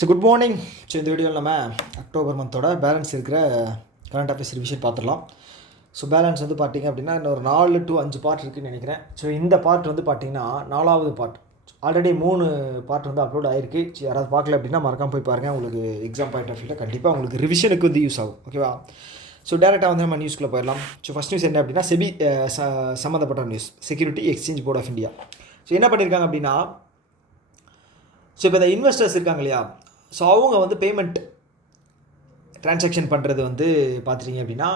So good morning. So இந்த வீடியோவில் நம்ம அக்டோபர் மந்தோட பேலன்ஸ் இருக்கிற கரண்ட் அஃபேர்ஸ் ரிவிஷன் பார்த்துடலாம். ஸோ பேலன்ஸ் வந்து பார்த்திங்க அப்படின்னா இன்னொரு 4 to 5 பார்ட் இருக்குதுன்னு நினைக்கிறேன். ஸோ இந்த பார்ட் வந்து பார்த்திங்கன்னா 4வது பார்ட். ஆல்ரெடி 3 பார்ட் வந்து அப்லோட் ஆகிருக்கு. ஸோ யாராவது பார்க்கல அப்படின்னா மறக்காம போய் பாருங்கள். உங்களுக்கு எக்ஸாம் பாயிண்ட் ஆஃப் வியூவில் கண்டிப்பாக உங்களுக்கு ரிவிஷனுக்கு வந்து யூஸ் ஆகும். ஓகேவா? ஸோ டேரெக்டாக வந்து நம்ம நியூஸ்க்குள்ளே போயிடலாம். ஸோ ஃபஸ்ட் நியூஸ் என்ன அப்படின்னா செபி சம்மந்தப்பட்ட news, security exchange board of India. So என்ன பண்ணியிருக்காங்க அப்படின்னா, ஸோ இப்போ இந்த இன்வெஸ்டர்ஸ் இருக்காங்க இல்லையா, ஸோ அவங்க வந்து பேமெண்ட் ட்ரான்சாக்ஷன் பண்ணுறது வந்து பார்த்துட்டிங்க அப்படின்னா,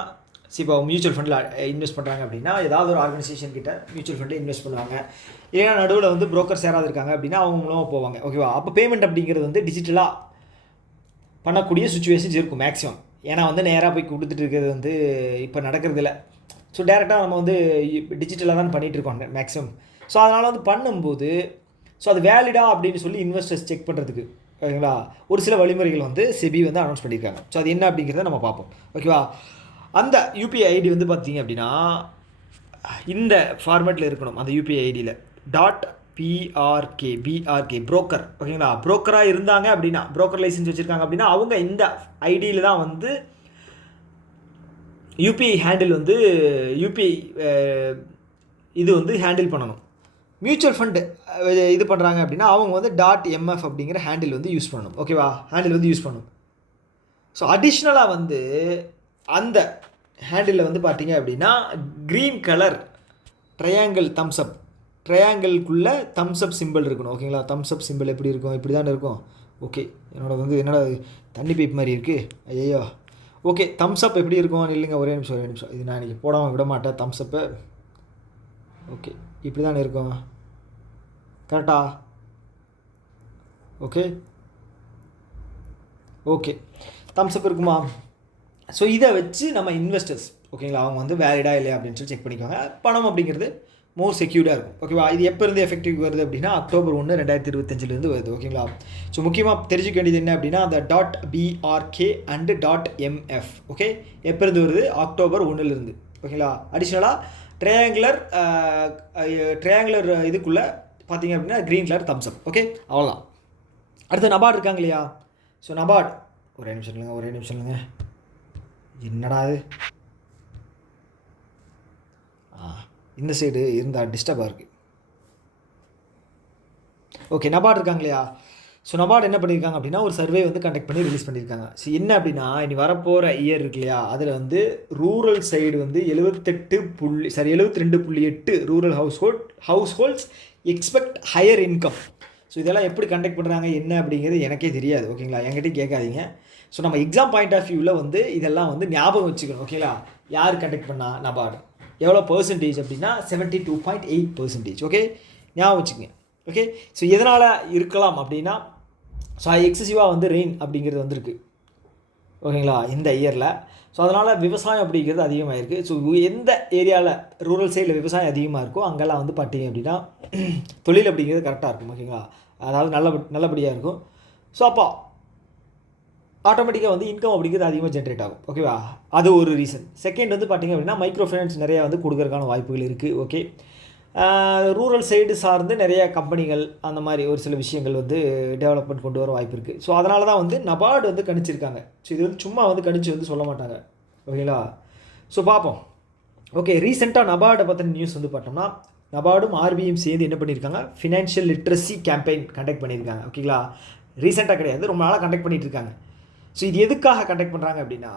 ஸோ இப்போ மியூச்சுவல் ஃபண்டில் இன்வெஸ்ட் பண்ணுறாங்க அப்படின்னா ஏதாவது ஒரு ஆர்கனைசேஷன் கிட்ட மியூச்சுவல் ஃபண்டில் இன்வெஸ்ட் பண்ணுவாங்க. ஏன்னா நடுவில் வந்து புரோக்கர்ஸ் யாராவது இருக்காங்க அப்படின்னா அவங்க மூலமாக போவாங்க. ஓகேவா? அப்போ பேமெண்ட் அப்படிங்கிறது வந்து டிஜிட்டலாக பண்ணக்கூடிய சுச்சுவேஷன்ஸ் இருக்கும் மேக்ஸிமம். ஏன்னா வந்து நேராக போய் கொடுத்துட்டு இருக்கிறது வந்து இப்போ நடக்கிறதில்ல. ஸோ டேரெக்டாக நம்ம வந்து டிஜிட்டலாக தான் பண்ணிகிட்ருக்கோம் மேக்ஸிமம். ஸோ அதனால் வந்து பண்ணும்போது ஸோ அது வேலிடா அப்படின்னு சொல்லி இன்வெஸ்டர்ஸ் செக் பண்ணுறதுக்கு, ஓகேங்களா, ஒரு சில வழிமுறைகள் வந்து செபி வந்து அனௌன்ஸ் பண்ணியிருக்காங்க. ஸோ அது என்ன அப்படிங்கிறத நம்ம பார்ப்போம். ஓகேவா? அந்த யூபிஐ ஐடி வந்து பார்த்திங்க அப்படின்னா இந்த ஃபார்மேட்டில் இருக்கணும். அந்த யூபிஐ ஐடியில் .PRK புரோக்கர், ஓகேங்களா, புரோக்கராக இருந்தாங்க அப்படின்னா, புரோக்கர் லைசன்ஸ் வச்சுருக்காங்க அப்படின்னா அவங்க இந்த ஐடியில் தான் வந்து யூபிஐ ஹேண்டில் வந்து யூபிஐ இது வந்து ஹேண்டில் பண்ணணும். மியூச்சுவல் ஃபண்டு இது பண்ணுறாங்க அப்படின்னா அவங்க வந்து .MF அப்படிங்கிற ஹேண்டில் வந்து யூஸ் பண்ணணும். ஓகேவா? ஹேண்டில் வந்து யூஸ் பண்ணணும். ஸோ அடிஷ்னலாக வந்து அந்த ஹேண்டிலில் வந்து பார்த்திங்க அப்படின்னா க்ரீன் கலர் ட்ரையாங்கிள் தம்ஸ்அப், ட்ரையாங்கிள்குள்ளே தம்ஸ்அப் சிம்பிள் இருக்கணும். ஓகேங்களா? தம்ஸ்அப் சிம்பிள் எப்படி இருக்கும்? இப்படி தான் இருக்கும். ஓகே, என்னோட தண்ணி பைப் மாதிரி இருக்குது. ஐயோ, ஓகே, தம்ஸ்அப் எப்படி இருக்கும்? இல்லைங்க, ஒரே நிமிஷம். இது நான் இன்றைக்கி போடாமல் விட மாட்டேன். தம்ஸ்அப்பு ஓகே இப்படி தான் இருக்கும். கரெக்டா? ஓகே தம்ஸ்அப் இருக்குமா? ஸோ இதை வச்சு நம்ம இன்வெஸ்டர்ஸ், ஓகேங்களா, அவங்க வந்து வேலிடா இல்லையா அப்படின்னு சொல்லி செக் பண்ணிக்கோங்க. பணம் அப்படிங்கிறது மோர் செக்யூர்டாக இருக்கும். ஓகேவா? இது எப்போ இருந்து எஃபெக்டிவ் வருது அப்படின்னா October 1, 2025 வருது. ஓகேங்களா? ஸோ முக்கியமாக தெரிஞ்சுக்க வேண்டியது என்ன அப்படின்னா அந்த .BRK அண்டு .MF ஓகே எப்போ இருந்து வருது? October 1 ஓகேங்களா? அடிஷ்னலாக ட்ரையாங்குலர் இதுக்குள்ளே பார்த்தீங்க அப்படின்னா க்ரீன் கலர் தம்ஸ்அப். ஓகே, அவ்வளோதான். அடுத்து நபார்டு இருக்காங்க இல்லையா? ஸோ நபார்டு ஒரே நிமிஷம் இல்லைங்க. என்னடா இது? இந்த சைடு இருந்தால் டிஸ்டர்பாக இருக்குது. ஓகே, நபார்டு இருக்காங்க இல்லையா? ஸோ நபார்டு என்ன பண்ணியிருக்காங்க அப்படின்னா ஒரு சர்வே வந்து கண்டக்ட் பண்ணி ரிலீஸ் பண்ணியிருக்காங்க. ஸோ என்ன அப்படின்னா இனி வரப்போகிற இயர் இருக்கு இல்லையா, அதில் வந்து ரூரல் சைடு வந்து 72.8 rural ஹவுஸ்ஹோல்ட்ஸ் expect higher income. So இதெல்லாம் எப்படி கண்டக்ட் பண்ணுறாங்க என்ன அப்படிங்கிறது எனக்கே தெரியாது. ஓகேங்களா? என்கிட்ட கேட்காதீங்க. ஸோ நம்ம எக்ஸாம் பாயிண்ட் ஆஃப் வியூவில் வந்து இதெல்லாம் வந்து ஞாபகம் வச்சுக்கணும். ஓகேங்களா? யார் கண்டக்ட் பண்ணால் நபார்டு எவ்வளோ பர்சன்டேஜ் அப்படின்னா 72.8%. ஓகே, ஞாபகம் வச்சுக்கோங்க. ஓகே, ஸோ எதனால் இருக்கலாம் அப்படின்னா ஸோ எக்ஸசிவாக வந்து ரெயின் அப்படிங்கிறது வந்திருக்கு. ஓகேங்களா? இந்த இயரில். ஸோ அதனால் விவசாயம் அப்படிங்கிறது அதிகமாக இருக்குது. ஸோ எந்த ஏரியாவில் ரூரல் சைடில் விவசாயம் அதிகமாக இருக்கோ அங்கெல்லாம் வந்து பார்த்தீங்க அப்படின்னா தொழில் அப்படிங்கிறது கரெக்டாக இருக்கும். ஓகேங்களா? அதாவது நல்லபடியாக இருக்கும். ஸோ அப்போ ஆட்டோமேட்டிக்காக வந்து இன்கம் அப்படிங்கிறது அதிகமாக ஜென்ரேட் ஆகும். ஓகேவா? அது ஒரு ரீசன். செகண்ட் வந்து பார்த்திங்க அப்படின்னா மைக்ரோ ஃபைனான்ஸ் நிறையா வந்து கொடுக்கறதுக்கான வாய்ப்புகள் இருக்குது. ஓகே, ரூரல் சைடு சார்ந்து நிறைய கம்பெனிகள் அந்த மாதிரி ஒரு சில விஷயங்கள் வந்து டெவலப்மெண்ட் கொண்டு வர வாய்ப்பு இருக்குது. ஸோ அதனால தான் வந்து நபார்டு வந்து கணிச்சிருக்காங்க. ஸோ இது வந்து சும்மா வந்து கணிச்சு வந்து சொல்ல மாட்டாங்க. ஓகேங்களா? ஸோ பார்ப்போம். ஓகே, ரீசெண்டாக நபார்டை பற்றின நியூஸ் வந்து பார்த்தோம்னா நபார்டும் ஆர்பிஐயும் சேர்ந்து என்ன பண்ணியிருக்காங்க, ஃபினான்ஷியல் லிட்ரஸி கேம்பெயின் கண்டக்ட் பண்ணியிருக்காங்க. ஓகேங்களா? ரீசெண்டாக கிடையாது, ரொம்ப நாளாக கண்டக்ட் பண்ணிகிட்டு இருக்காங்க. ஸோ இது எதுக்காக கண்டக்ட் பண்ணுறாங்க அப்படின்னா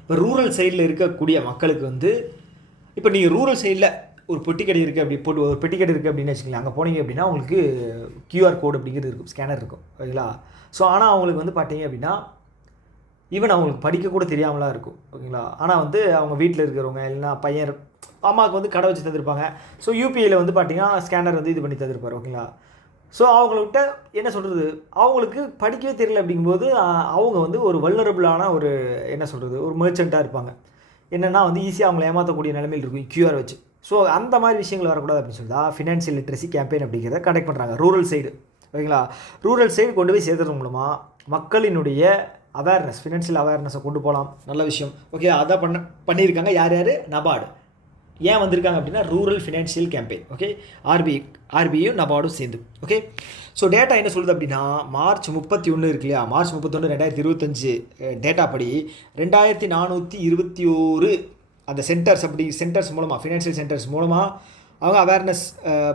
இப்போ ரூரல் சைடில் இருக்கக்கூடிய மக்களுக்கு வந்து இப்போ நீங்கள் ரூரல் சைடில் ஒரு பெட்டிக்கடை இருக்குது அப்படின்னு வச்சுக்கலாம். அங்கே போனீங்க அப்படின்னா உங்களுக்கு QR கோடு அப்படிங்கிறது இருக்கும், ஸ்கேனர் இருக்கும். ஓகேங்களா? ஸோ ஆனால் அவங்களுக்கு வந்து பார்த்தீங்க அப்படின்னா ஈவன் அவங்களுக்கு படிக்கக்கூட தெரியாமலாம் இருக்கும். ஓகேங்களா? ஆனால் வந்து அவங்க வீட்டில் இருக்கிறவங்க இல்லைன்னா பையன் அம்மாவுக்கு வந்து கடை வச்சு தந்திருப்பாங்க. ஸோ யூபிஐயில் வந்து பார்த்தீங்கன்னா ஸ்கேனர் வந்து இது பண்ணி தந்திருப்பார். ஓகேங்களா? ஸோ அவங்கள்ட்ட என்ன சொல்கிறது, அவங்களுக்கு படிக்கவே தெரியல அப்படிங்கும்போது அவங்க வந்து ஒரு வல்னரபிளான ஒரு ஒரு மெர்ச்சண்ட்டாக இருப்பாங்க. என்னென்னா வந்து ஈஸியாக அவங்களை ஏமாற்றக்கூடிய நிலைமையில் இருக்கும் QR வச்சு. ஸோ அந்த மாதிரி விஷயங்கள் வரக்கூடாது அப்படின்னு சொல்லி தான் ஃபினான்ஷியல் லிட்ரஸி கேம்பெயின் அப்படிங்கிறத கண்டக்ட் பண்ணுறாங்க ரூரல் சைடு. ஓகேங்களா? ரூரல் சைடு கொண்டு போய் சேர்த்துறது மூலமாக மக்களினுடைய அவேர்னஸ், ஃபினான்ஷியல் அவேர்னஸை கொண்டு போகலாம். நல்ல விஷயம். ஓகே, அதை பண்ணியிருக்காங்க. யார் நபார்டு ஏன் வந்திருக்காங்க அப்படின்னா ரூரல் ஃபினான்ஷியல் கேம்பெயின். ஓகே, ஆர்பிஐயும் நபார்டும் சேர்ந்து. ஓகே, ஸோ டேட்டா என்ன சொல்லுது அப்படின்னா மார்ச் 31 இருக்கு இல்லையா, மார்ச் 31 2025 டேட்டா படி 2421 அந்த சென்டர்ஸ் மூலமாக, ஃபினான்ஷியல் சென்டர்ஸ் மூலமாக அவங்க அவேர்னஸ்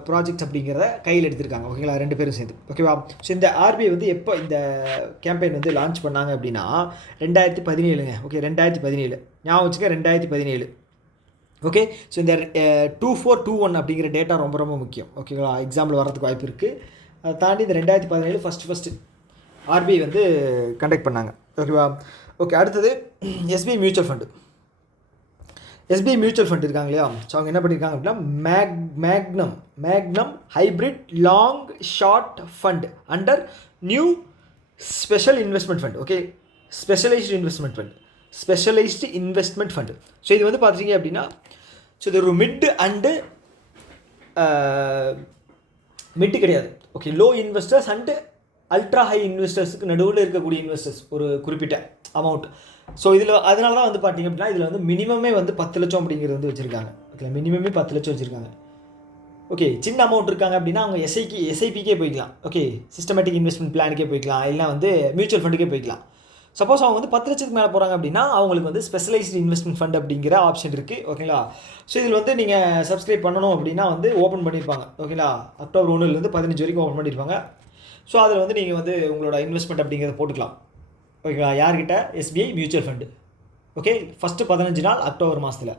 ப்ராஜெக்ட்ஸ் அப்படிங்கிறத கையில் எடுத்திருக்காங்க. ஓகேங்களா, 2 பேரும் சேர்ந்து. ஓகேவா. ஸோ இந்த ஆர்பிஐ வந்து எப்போ இந்த கேம்பெயின் வந்து லான்ச் பண்ணாங்க அப்படின்னா 2017. ஓகே, 2017 ஞாபகம் வச்சுக்க, 2017. ஓகே. ஸோ இந்த 2421 அப்படிங்கிற டேட்டா ரொம்ப ரொம்ப முக்கியம். ஓகேங்களா, எக்ஸாம்பிள் வரதுக்கு வாய்ப்பு இருக்குது. அதை தாண்டி இந்த 2017 ஃபஸ்ட்டு ஆர்பிஐ வந்து கண்டக்ட் பண்ணாங்க. ஓகேவா. ஓகே, அடுத்தது SBI mutual fund. SBI mutual fund இருக்காங்க இல்லையா, ஸோ அவங்க என்ன பண்ணியிருக்காங்க அப்படின்னா Magnum hybrid long short fund under new special investment fund. Okay, specialised investment fund. So இது வந்து பார்த்தீங்க அப்படின்னா, ஸோ இது ஒரு மிட் கிடையாது. Okay, low investors and ultra high இன்வெஸ்டர்ஸுக்கு நடுவில் இருக்கக்கூடிய இன்வெஸ்டர்ஸ் ஒரு குறிப்பிட்ட அமௌண்ட். ஸோ இதில் அதனால தான் வந்து பார்த்திங்க அப்படின்னா இதில் வந்து மினிமமே வந்து 10 லட்சம் அப்படிங்கிறது வந்து வச்சுருக்காங்க. ஓகே, மினிமமே 10 லட்சம் வச்சுருக்காங்க. ஓகே, சின்ன அமௌண்ட் இருக்காங்க அப்படின்னா அவங்க எஸ்ஐபிக்கே போய்க்கலாம். ஓகே, சிஸ்டமேட்டிக் இன்வெஸ்ட்மெண்ட் பிளானுக்கே போய்க்கலாம், இல்லை வந்து மியூச்சுவல் ஃபண்டுக்கே போய்க்கலாம். சப்போஸ் அவங்க வந்து 10 லட்சத்துக்கு மேலே போகிறாங்க அப்படின்னா அவங்களுக்கு வந்து ஸ்பெஷலைஸ்டு இன்வெஸ்ட்மெண்ட் ஃபண்ட் அப்படிங்கிற ஆப்ஷன் இருக்குது. ஓகேங்களா. ஸோ இதில் வந்து நீங்கள் சப்ஸ்கிரைப் பண்ணணும் அப்படின்னா வந்து ஓப்பன் பண்ணியிருப்பாங்க. ஓகேங்களா, அக்டோபர் 1 15 வரைக்கும் ஓப்பன் பண்ணியிருப்பாங்க. ஸோ அதில் வந்து நீங்கள் வந்து உங்களோட இன்வெஸ்ட்மெண்ட் அப்படிங்கிறத போட்டுக்கலாம். ஓகேங்களா, யார்கிட்ட? SBI mutual fund. Okay, first 15 நாள் அக்டோபர் மாதத்தில்.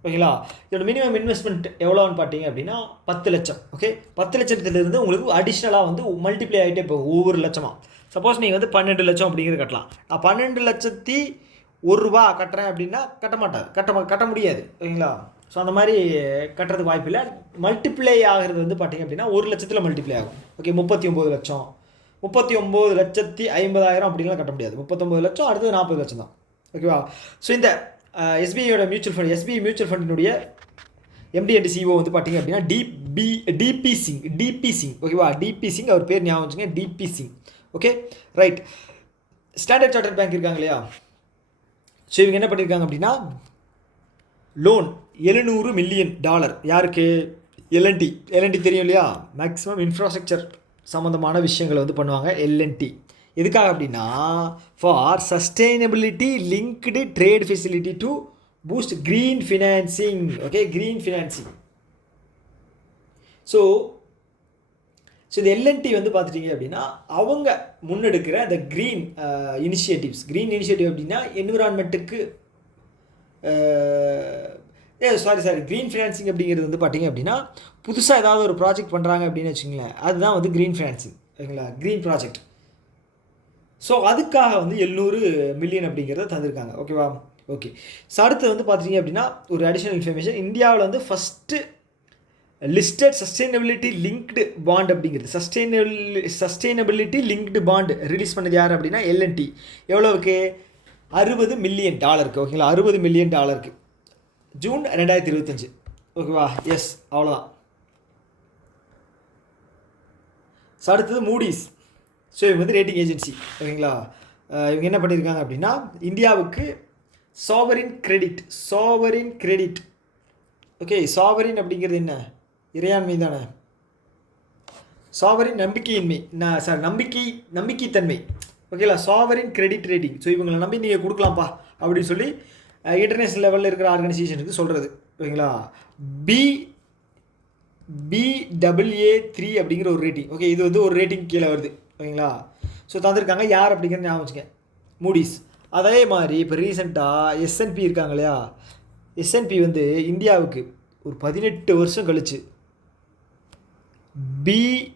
ஓகேங்களா, இதோட மினிமம் இன்வெஸ்ட்மெண்ட் எவ்வளோன்னு பார்த்தீங்க அப்படின்னா 10 லட்சம். ஓகே, 10 லட்சத்துலேருந்து உங்களுக்கு அடிஷ்னலாக வந்து மல்டிப்ளை ஆகிட்டே போகும் ஒவ்வொரு லட்சமாக. சப்போஸ் நீங்கள் வந்து 12 லட்சம் அப்படிங்கிறது கட்டலாம். நான் 12,01,000 கட்டுறேன் அப்படின்னா கட்ட முடியாது. ஓகேங்களா. ஸோ அந்த மாதிரி கட்டுறதுக்கு வாய்ப்பு இல்லை. மல்டிப்ளை ஆகிறது வந்து பார்த்திங்க அப்படின்னா 1 லட்சத்தில் மல்டிப்ளை ஆகும். ஓகே, 39 லட்சம், 39,50,000 அப்படின்லாம் கட்ட முடியாது. 39 லட்சம், அடுத்தது 40 லட்சம் தான். ஓகேவா. ஸோ இந்த எஸ்பிஐயோட மியூச்சுவல் ஃபண்ட், எஸ்பிஐ மியூச்சுவல் ஃபண்டினுடைய எம்டி அண்ட் சிஓ வந்து பார்த்திங்க அப்படின்னா டிபி சிங். ஓகேவா, டிபி சிங், அவர் பேர் ஞாபகம் வச்சுங்க, DP Singh. Okay, right. Standard chartered bank இருக்காங்க இல்லையா, ஸோ இவங்க என்ன பண்ணியிருக்காங்க அப்படின்னா லோன் $700 மில்லியன். யாருக்கு? எல்என்டி தெரியும் இல்லையா, மேக்ஸிமம் இன்ஃப்ராஸ்ட்ரக்சர் சம்மந்தமான விஷயங்களை வந்து பண்ணுவாங்க எல்என்டி. எதுக்காக அப்படின்னா for sustainability linked trade facility to boost green financing. Okay, green financing. So இந்த எல்என்டி வந்து பார்த்துட்டிங்க அப்படின்னா அவங்க முன்னெடுக்கிற அந்த க்ரீன் இனிஷியேட்டிவ் அப்படின்னா என்விரான்மெண்ட்டுக்கு க்ரீன் ஃபினான்சிங் அப்படிங்கிறது வந்து பார்த்திங்க அப்படின்னா புதுசாக ஏதாவது ஒரு ப்ராஜெக்ட் பண்ணுறாங்க அப்படின்னு வச்சுங்களேன், அதுதான் வந்து க்ரீன் ஃபினான்சிங். ஓகேங்களா, க்ரீன் ப்ராஜெக்ட். ஸோ அதுக்காக வந்து 700 மில்லியன் அப்படிங்கிறத தந்திருக்காங்க. ஓகேவா. ஓகே, ஸோ அடுத்து வந்து பார்த்திங்க அப்படின்னா ஒரு அடிஷ்னல் இன்ஃபர்மேஷன், இந்தியாவில் வந்து first listed sustainability linked bond அப்படிங்கிறது சஸ்டெயினபிலிட்டி லிங்க்டு பாண்ட் ரிலீஸ் பண்ணது யார் அப்படின்னா எல்என்டி. எவ்வளோவுக்கு? $60 மில்லியன். ஓகேங்களா, $60 மில்லியன் ஜூன் 2025. ஓகேவா. எஸ், அவ்வளோதான். ஸோ அடுத்தது மூடிஸ். ஸோ இவங்க வந்து ரேட்டிங் ஏஜென்சி. ஓகேங்களா, இவங்க என்ன பண்ணியிருக்காங்க அப்படின்னா இந்தியாவுக்கு சாவரின் கிரெடிட். ஓகே, சாவரின் அப்படிங்கிறது என்ன? இறையாண்மை தானே. சாவரின் நம்பிக்கைத்தன்மை. ஓகேங்களா, சாவரின் கிரெடிட் ரேட்டிங். ஸோ இவங்களை நம்பி நீங்கள் கொடுக்கலாம்ப்பா அப்படின்னு சொல்லி இன்டர்நேஷ்னல் லெவலில் இருக்கிற ஆர்கனைசேஷனுக்கு சொல்கிறது. ஓகேங்களா, BAA3 அப்படிங்கிற ஒரு ரேட்டிங். ஓகே, இது வந்து ஒரு ரேட்டிங் கீழே வருது. ஓகேங்களா. ஸோ தந்திருக்காங்க யார் அப்படிங்கிறது ஞாபகம் வச்சுங்க, மூடிஸ். அதே மாதிரி இப்போ ரீசெண்டாக எஸ்என்பி இருக்காங்க இல்லையா, எஸ்என்பி வந்து இந்தியாவுக்கு ஒரு 18 வருஷம் கழிச்சு BBB-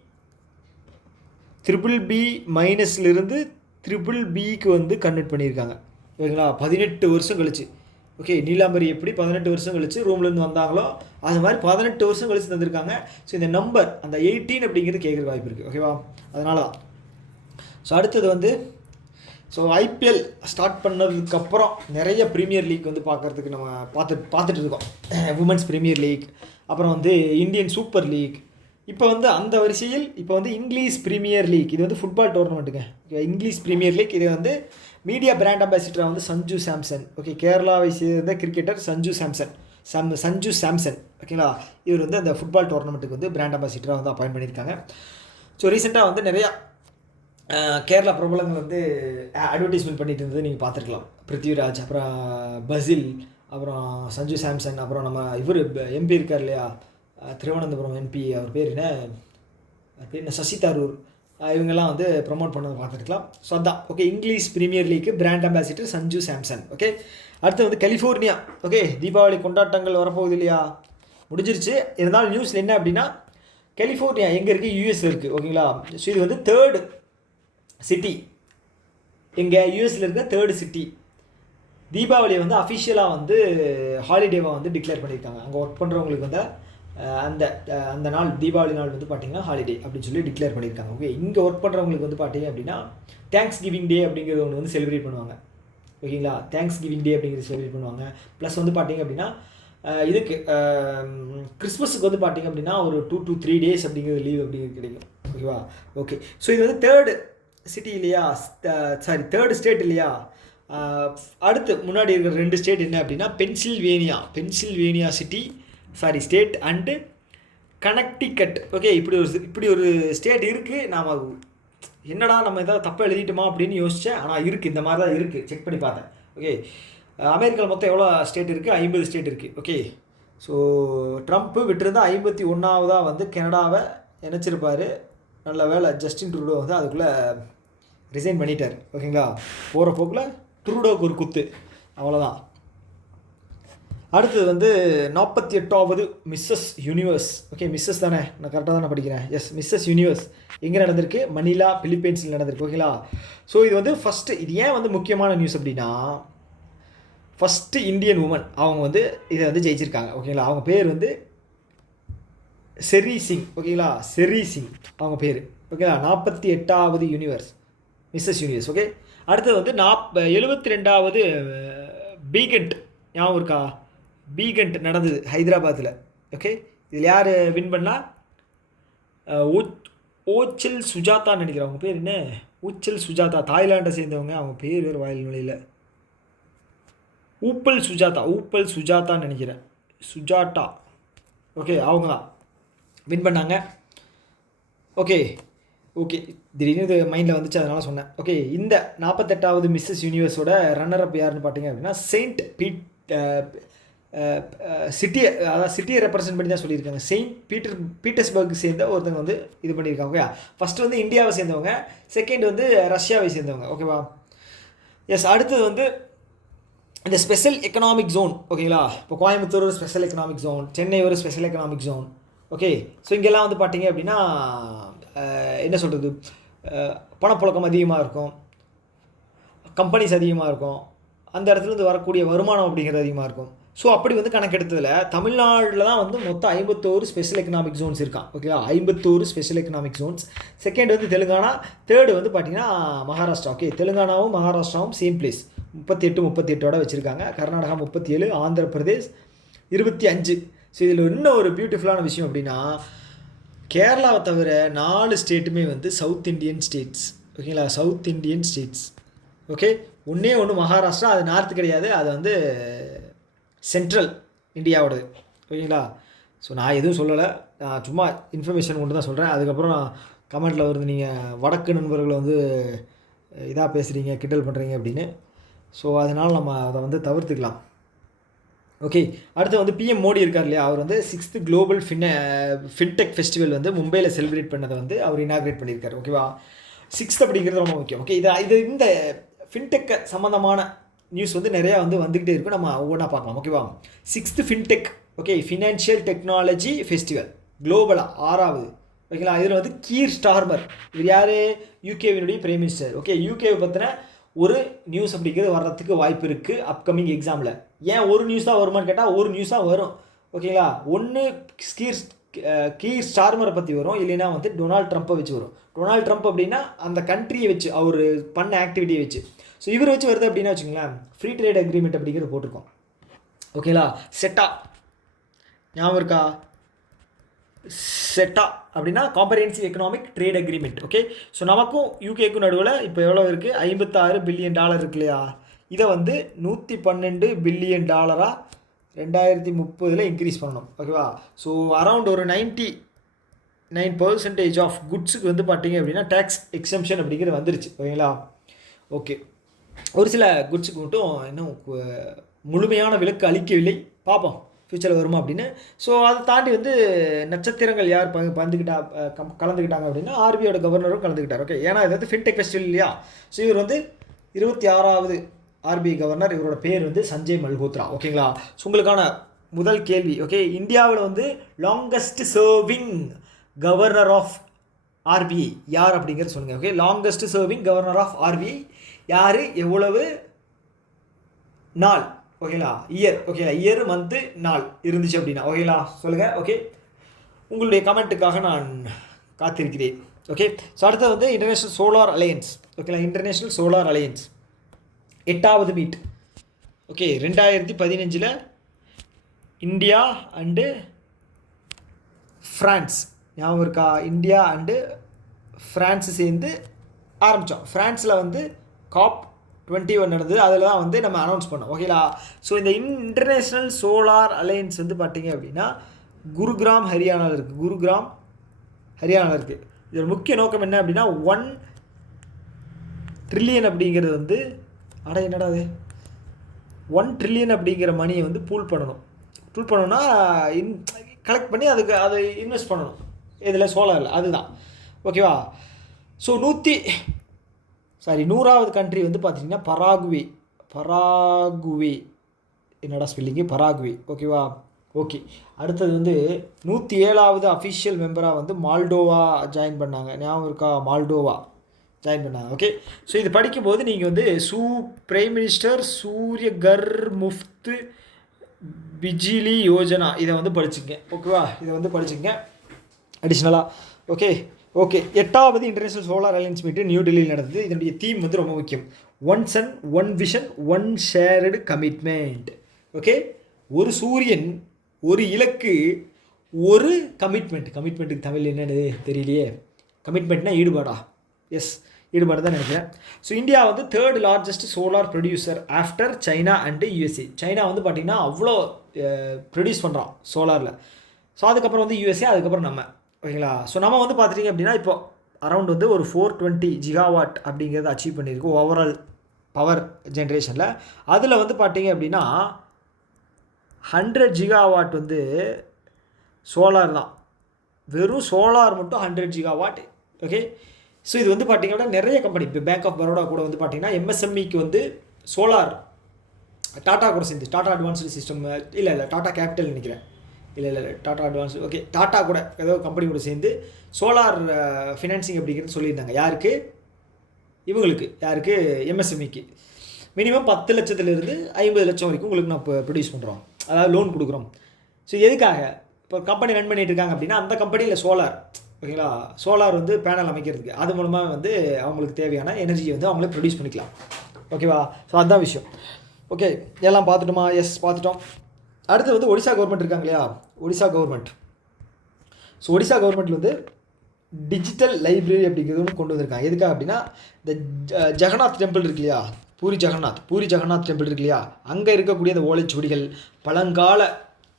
BBBக்கு வந்து கன்வெர்ட் பண்ணியிருக்காங்க. ஓகேங்களா, 18 வருஷம் கழிச்சு. ஓகே, நீலாம்பரி எப்படி 18 வருஷம் கழிச்சு ரூம்லேருந்து வந்தாங்களோ அது மாதிரி 18 வருஷம் கழிச்சு தந்திருக்காங்க. ஸோ இந்த நம்பர் அந்த 18 அப்படிங்கிறது கேட்குற வாய்ப்பு இருக்குது. ஓகேவா, அதனால தான். ஸோ அடுத்தது வந்து ஐபிஎல் ஸ்டார்ட் பண்ணதுக்கப்புறம் நிறைய ப்ரீமியர் லீக் வந்து பார்க்குறதுக்கு நம்ம பார்த்துட்டு இருக்கோம். உமன்ஸ் ப்ரீமியர் லீக், அப்புறம் வந்து இந்தியன் சூப்பர் லீக். இப்போ வந்து அந்த வரிசையில் இப்போ வந்து இங்கிலீஷ் ப்ரீமியர் லீக், இது வந்து ஃபுட்பால் டோர்னமெண்ட்டுங்க. இங்கிலீஷ் ப்ரீமியர் லீக், இது வந்து மீடியா பிராண்ட் அம்பாசிடராக வந்து சஞ்சு சாம்சன். ஓகே, கேரளாவை சேர்ந்த கிரிக்கெட்டர் சஞ்சு சாம்சன். ஓகேங்களா, இவர் வந்து அந்த ஃபுட்பால் டோர்னமெண்ட்டுக்கு வந்து பிராண்ட் அம்பாசிடராக வந்து அப்பாயின்ட் பண்ணியிருக்காங்க. ஸோ ரீசெண்டாக வந்து நிறையா கேரளா பிரபலங்கள் வந்து அட்வர்டைஸ்மெண்ட் பண்ணிட்டு இருந்தது நீங்கள் பார்த்துருக்கலாம். பிருத்விராஜ், அப்புறம் பசில், அப்புறம் சஞ்சு சாம்சன், அப்புறம் நம்ம இவர் எம்பி இருக்கார் இல்லையா, திருவனந்தபுரம் எம்பி, அவர் பேர் என்ன சசி தரூர், இவங்கெல்லாம் வந்து ப்ரொமோட் பண்ணதை பார்த்துருக்கலாம். ஸோ அதான் okay. English premier leak brand ambassador Sanju Samson. Okay. அடுத்து வந்து கலிஃபோர்னியா. ஓகே, தீபாவளி கொண்டாட்டங்கள் வரப்போகுது இல்லையா, முடிஞ்சிருச்சு. இருந்தாலும் நியூஸில் என்ன அப்படின்னா, கலிஃபோர்னியா எங்கே இருக்குது, யூஎஸில் இருக்குது. ஓகேங்களா. ஸோ இது வந்து 3rd சிட்டி, எங்கே யூஎஸில் இருக்க 3rd சிட்டி. தீபாவளியை வந்து அஃபிஷியலாக வந்து ஹாலிடேவாக வந்து டிக்ளேர் பண்ணியிருக்காங்க. அங்கே ஒர்க் பண்ணுறவங்களுக்கு வந்து அந்த அந்த நாள் தீபாவளி நாள் வந்து பார்த்திங்கன்னா ஹாலிடே அப்படின்னு சொல்லி டிக்ளேர் பண்ணியிருக்காங்க. ஓகே. இங்கே ஒர்க் பண்ணுறவங்களுக்கு வந்து பார்த்திங்க அப்படின்னா தேங்க்ஸ் கிவிங் டே அப்படிங்கிறது ஒன்று வந்து செலிப்ரேட் பண்ணுவாங்க. ஓகேங்களா. தேங்க்ஸ் கிவிங் டே அப்படிங்கிறது செலிப்ரேட் பண்ணுவாங்க. ப்ளஸ் வந்து பார்த்திங்க அப்படின்னா இதுக்கு கிறிஸ்மஸுக்கு வந்து பார்த்திங்க அப்படின்னா ஒரு 2 to 3 days அப்படிங்கிறது லீவ் அப்படிங்கிறது கிடைக்கும். ஓகேவா. ஓகே. ஸோ இது வந்து 3rd சிட்டி இல்லையா, சாரி 3rd ஸ்டேட் இல்லையா. அடுத்து முன்னாடி இருக்கிற 2 ஸ்டேட் என்ன அப்படின்னா Pennsylvania city, sorry state, and Connecticut. Okay. இப்படி ஒரு ஸ்டேட் இருக்குது. நாம் என்னடா நம்ம எதாவது தப்பாக எழுதிட்டோமா அப்படின்னு யோசித்தேன். ஆனால் இருக்குது, இந்த மாதிரி தான் இருக்குது, செக் பண்ணி பார்த்தேன். ஓகே. அமெரிக்காவில் மொத்தம் எவ்வளோ ஸ்டேட் இருக்குது, 50 ஸ்டேட் இருக்குது. ஓகே. ஸோ ட்ரம்ப்பு விட்டுருந்தா 51ஆவதாக வந்து கனடாவை இணைச்சிருப்பார். நல்ல வேலை ஜஸ்டின் ட்ரூடோ வந்து அதுக்குள்ளே ரிசைன் பண்ணிட்டார். ஓகேங்களா. போகிற போக்கில் ட்ரூடோவுக்கு ஒரு குத்து, அவ்வளோதான். அடுத்தது வந்து 48வது மிஸ்ஸஸ் யூனிவர்ஸ். ஓகே, மிஸ்ஸஸ் தானே, நான் கரெக்டாக தானே படிக்கிறேன். எஸ், மிஸ்ஸஸ் யூனிவர்ஸ் எங்கே நடந்திருக்கு, மணிலா, பிலிப்பைன்ஸில் நடந்திருக்கு. ஓகேங்களா. ஸோ இது வந்து ஃபஸ்ட்டு, இது ஏன் வந்து முக்கியமான நியூஸ் அப்படின்னா, ஃபஸ்ட்டு இந்தியன் உமன் அவங்க வந்து இதை வந்து ஜெயிச்சிருக்காங்க. ஓகேங்களா. அவங்க பேர் வந்து செரி சிங். ஓகேங்களா. செரி சிங் அவங்க பேர். ஓகேங்களா. 48வது யூனிவர்ஸ், மிஸ்ஸஸ் யூனிவர்ஸ். ஓகே. அடுத்தது வந்து 72வது பீகண்ட், ஞாபகம் இருக்கா, பீகண்ட் நடந்தது ஹைதராபாத்தில். ஓகே. இதில் யார் வின் பண்ணால், ஓச்சல் சுஜாதான்னு நினைக்கிறேன். அவங்க பேர் என்ன, ஊச்சல் சுஜாதா, தாய்லாண்டை சேர்ந்தவங்க. அவங்க பேர் வேறு வாயில் நுழையில், ஊப்பல் சுஜாதான்னு நினைக்கிறேன், சுஜாட்டா. ஓகே, அவங்க தான் வின் பண்ணாங்க. ஓகே. திடீர்னு இது மைண்டில் வந்துச்சு, அதனால் சொன்னேன். ஓகே. இந்த 48வது மிஸ்ஸஸ் யூனிவர்ஸோட ரன்னர் அப் யாருன்னு பார்த்தீங்க அப்படின்னா செயின்ட் சிட்டியை, அதாவது சிட்டியை ரெப்ரசென்ட் பண்ணி தான் சொல்லியிருக்காங்க. பீட்டர்ஸ்பர்க் சேர்ந்த ஒருத்தங்க வந்து இது பண்ணியிருக்காங்க. ஓகே. ஃபஸ்ட்டு வந்து இந்தியாவை சேர்ந்தவங்க, செகண்ட் வந்து ரஷ்யாவை சேர்ந்தவங்க. ஓகேவா. எஸ். அடுத்தது வந்து இந்த ஸ்பெஷல் எக்கனாமிக் ஜோன். ஓகேங்களா. இப்போ கோயம்புத்தூர் ஒரு ஸ்பெஷல் எக்கனாமிக் ஜோன், சென்னை ஒரு special economic zone. Okay. So இங்கெல்லாம் வந்து பார்த்தீங்க அப்படின்னா என்ன சொல்கிறது, பணப்புழக்கம் அதிகமாக இருக்கும், கம்பெனிஸ் அதிகமாக இருக்கும், அந்த இடத்துலேருந்து வரக்கூடிய வருமானம் அப்படிங்கிறது அதிகமாக இருக்கும். ஸோ அப்படி வந்து கணக்கெடுத்ததில் தமிழ்நாட்டில் தான் வந்து மொத்தம் 51 ஸ்பெஷல் எக்கனாமிக் ஜோன்ஸ் இருக்கான். ஓகேவா. 51 ஸ்பெஷல் எக்கனாமிக் ஜோன்ஸ். செகண்ட் வந்து தெலுங்கானா, தேர்டு வந்து பார்த்திங்கன்னா மகாராஷ்டிரா. ஓகே. தெலுங்கானாவும் மகாராஷ்டிராவும் சேம் பிளேஸ், 38 வச்சுருக்காங்க. கர்நாடகா 37, ஆந்திர பிரதேஷ் 25. ஸோ இதில் இன்னும் ஒரு பியூட்டிஃபுல்லான விஷயம் அப்படின்னா, கேரளாவை தவிர 4 ஸ்டேட்டுமே வந்து சவுத் இண்டியன் ஸ்டேட்ஸ். ஓகேங்களா. South Indian states. ஓகே. ஒன்று மகாராஷ்டிரா, அது நார்த்து கிடையாது, அது வந்து சென்ட்ரல் இந்தியாவோடது. ஓகேங்களா. ஸோ நான் எதுவும் சொல்லலை, நான் சும்மா இன்ஃபர்மேஷன் கொண்டு தான் சொல்கிறேன். அதுக்கப்புறம் கமெண்ட்டில் வருது நீங்கள் வடக்கு நண்பர்களை வந்து இதாக பேசுகிறீங்க, கிண்டல் பண்ணுறீங்க அப்படின்னு. ஸோ அதனால் நம்ம அதை வந்து தவிர்த்துக்கலாம். ஓகே. அடுத்து வந்து பிஎம் மோடி இருக்கார் இல்லையா, அவர் வந்து 6th குளோபல் ஃபின்டெக் ஃபெஸ்டிவல் வந்து மும்பையில் செலிப்ரேட் பண்ணதை வந்து அவர் இனாக்ரேட் பண்ணியிருக்காரு. ஓகேவா. 6th அப்படிங்கிறது ரொம்ப முக்கியம். ஓகே. இது இந்த ஃபின்டெக் சம்மந்தமான நியூஸ் வந்து நிறையா வந்து வந்துக்கிட்டே இருக்கும், நம்ம ஒவ்வொன்றா பார்க்கலாம். ஓகேவா. 6th fintech, okay, financial technology festival குளோபலாக 6வது. ஓகேங்களா. இதில் வந்து கீர் ஸ்டார்மர், இவர் யார், யூகேவினுடைய பிரைம் மினிஸ்டர். ஓகே. யூகேவை பற்றின ஒரு நியூஸ் அப்படிங்கிறது வர்றதுக்கு வாய்ப்பு இருக்குது அப்கமிங் எக்ஸாமில். ஏன் ஒரு நியூஸ் தான் வருமானு கேட்டால் ஒரு நியூஸ் தான் வரும். ஓகேங்களா. ஒன்று கீர் ஸ்டார்மரை பற்றி வரும், இல்லைன்னா வந்து டொனால்ட் ட்ரம்ப்பை வச்சு வரும். டொனால்ட் ட்ரம்ப் அப்படின்னா அந்த கண்ட்ரியை வச்சு, அவர் பண்ண ஆக்டிவிட்டியை வச்சு. ஸோ இவர் வச்சு வருது அப்படின்னா வச்சுங்களேன், ஃப்ரீ ட்ரேட் அக்ரிமெண்ட் அப்படிங்கிறது போட்டிருக்கோம். ஓகேங்களா. செட்டா ஞாபகம் இருக்கா, செட்டா அப்படின்னா comprehensive economic trade agreement. Okay. So நமக்கும் யூகேக்கும் நடுவில் இப்போ எவ்வளோ இருக்குது, $56 பில்லியன் இருக்கு இல்லையா, இதை வந்து $112 பில்லியன் 2030 இன்க்ரீஸ் பண்ணணும். ஓகேவா. ஸோ அரவுண்ட் ஒரு 90 99% ஆஃப் குட்ஸுக்கு வந்து பார்த்தீங்க அப்படின்னா டேக்ஸ் எக்ஸம்ஷன் அப்படிங்கிறது வந்துருச்சு. ஓகேங்களா? ஓகே, ஒரு சில குட்ஸுக்கு மட்டும் இன்னும் முழுமையான விலக்கு அளிக்கவில்லை. பார்ப்போம் ஃப்யூச்சரில் வருமா அப்படின்னு. ஸோ அதை தாண்டி வந்து நட்சத்திரங்கள் யார் கலந்துக்கிட்டாங்க அப்படின்னா ஆர்பிஐயோட கவர்னரும் கலந்துக்கிட்டார். ஓகே, ஏன்னா இது வந்து ஃபின்டெக் ஃபெஸ்டிவல் இல்லையா? ஸோ இவர் வந்து 26வது ஆர்பிஐ கவர்னர். இவரோட பேர் வந்து சஞ்சய் மல்ஹோத்ரா. ஓகேங்களா? ஸோ உங்களுக்கான முதல் கேள்வி. ஓகே, இந்தியாவில் வந்து longest serving governor of RBI யார் அப்படிங்கிறது சொல்லுங்கள். Okay, longest serving governor of RBI யார், எவ்வளவு நாள், ஓகேங்களா, இயர், ஓகேங்களா, இயர் மந்த்து நாள் இருந்துச்சு அப்படின்னா, ஓகேங்களா, சொல்லுங்கள். ஓகே, உங்களுடைய கமெண்ட்டுக்காக நான் காத்திருக்கிறேன். ஓகே, ஸோ அடுத்தது வந்து இன்டர்நேஷ்னல் சோலார் அலையன்ஸ். ஓகேங்களா, இன்டர்நேஷ்னல் சோலார் அலையன்ஸ் 8வது meet. Okay, 2015 India and France, ஞாபகம் இருக்கா? இந்தியா அண்டு ஃப்ரான்ஸ் சேர்ந்து ஆரம்பித்தோம். ஃப்ரான்ஸில் வந்து COP21 நடந்தது. அதில் தான் வந்து நம்ம அனௌன்ஸ் பண்ணோம். ஓகேங்களா? ஸோ இந்த இன்டர்நேஷ்னல் சோலார் அலையன்ஸ் வந்து பார்த்தீங்க அப்படின்னா குருகிராம் ஹரியானாவில் இருக்குது. இதோட முக்கிய நோக்கம் என்ன அப்படின்னா 1 ட்ரில்லியன் அப்படிங்கிறது வந்து என்னடா அது 1 ட்ரில்லியன் அப்படிங்கிற மணியை வந்து பூல் பண்ணணும்னா கலெக்ட் பண்ணி அதை இன்வெஸ்ட் பண்ணணும். இதில் சோலாரில், அதுதான். ஓகேவா? ஸோ 100வது கண்ட்ரி வந்து பார்த்திங்கன்னா பராகுவே என்னடா ஸ்பெல்லிங்கு, பராகுவே. ஓகேவா? ஓகே, அடுத்தது வந்து 107வது அஃபிஷியல் மெம்பராக வந்து மால்டோவா ஜாயின் பண்ணாங்க. ஞாபகம் இருக்கா? மால்டோவா ஜாயின் பண்ணாங்க. ஓகே, ஸோ இது படிக்கும்போது நீங்கள் வந்து பிரைம் மினிஸ்டர் சூரியகர் முஃப்த் பிஜிலி யோஜனா இதை வந்து படிச்சுங்க. ஓகேவா? இதை வந்து படிச்சுங்க அடிஷ்னலாக. ஓகே, 8வது international solar alliance meet new டெல்லியில் நடந்தது. இதனுடைய தீம் வந்து ரொம்ப முக்கியம். 1 sun 1 vision 1 shared commitment. Okay, ஒரு சூரியன், ஒரு இலக்கு, ஒரு கமிட்மெண்ட்டுக்கு தமிழ் என்னன்னு தெரியலையே. கமிட்மெண்ட்னா ஈடுபாடா? எஸ், ஈடுபாடு தான் நினைக்கிறேன். ஸோ இந்தியா வந்து 3rd largest solar producer after China and USA. China வந்து பார்த்திங்கன்னா அவ்வளோ ப்ரொடியூஸ் பண்ணுறான் சோலாரில். ஸோ அதுக்கப்புறம் வந்து யூஎஸ்ஏ, அதுக்கப்புறம் நம்ம. ஓகேங்களா? ஸோ நம்ம வந்து பார்த்துட்டிங்க அப்படின்னா இப்போ அரௌண்ட் வந்து ஒரு 420 ஜிகாவாட் அப்படிங்கிறத அச்சீவ் பண்ணியிருக்கோம் ஓவரால் பவர் ஜென்ரேஷனில். அதில் வந்து பார்த்திங்க அப்படின்னா 100 ஜிகாவாட் வந்து சோலார் தான். வெறும் சோலார் மட்டும் 100 ஜிகாவாட். ஓகே, ஸோ இது வந்து பார்த்திங்கன்னா நிறைய கம்பெனி, இப்போ பேங்க் ஆஃப் பரோடா கூட வந்து பார்த்திங்கன்னா எம்எஸ்எம்இக்கு வந்து சோலார், டாட்டா கூட சேர்ந்து, டாட்டா அட்வான்ஸ்டு சிஸ்டம் இல்லை டாட்டா கேபிட்டல் நினைக்கிறேன், இல்லை டாட்டா அட்வான்ஸ், ஓகே, டாட்டா கூட ஏதோ கம்பெனி கூட சேர்ந்து சோலார் ஃபினான்சிங் அப்படிங்கிறது சொல்லியிருந்தாங்க. யாருக்கு எம்எஸ்எம்இக்கு மினிமம் 10 லட்சத்துலேருந்து 50 லட்சம் வரைக்கும் உங்களுக்கு நான் இப்போ ப்ரொடியூஸ் பண்ணுறோம், அதாவது லோன் கொடுக்குறோம். ஸோ எதுக்காக? இப்போ கம்பெனி ரன் பண்ணிகிட்டு இருக்காங்க அப்படின்னா அந்த கம்பெனியில் சோலார், ஓகேங்களா, சோலார் வந்து பேனல் அமைக்கிறதுக்கு, அது மூலமாக வந்து அவங்களுக்கு தேவையான எனர்ஜியை வந்து அவங்களே ப்ரொடியூஸ் பண்ணிக்கலாம். ஓகேவா? ஸோ அதுதான் விஷயம். ஓகே, எல்லாம் பார்த்துட்டோமா? எஸ், பார்த்துட்டோம். அடுத்து வந்து ஒடிசா கவர்மெண்ட் இருக்காங்க இல்லையா, ஒடிசா கவர்மெண்ட். ஸோ ஒடிசா கவர்மெண்ட்டில் வந்து டிஜிட்டல் லைப்ரரி அப்படிங்கிறது ஒன்று கொண்டு வந்திருக்காங்க. எதுக்காக அப்படின்னா இந்த ஜெகநாத் டெம்பிள் இருக்கு இல்லையா, பூரி ஜெகநாத் டெம்பிள் இருக்கு இல்லையா, அங்கே இருக்கக்கூடிய அந்த ஓலைச்சுவடிகள், பழங்கால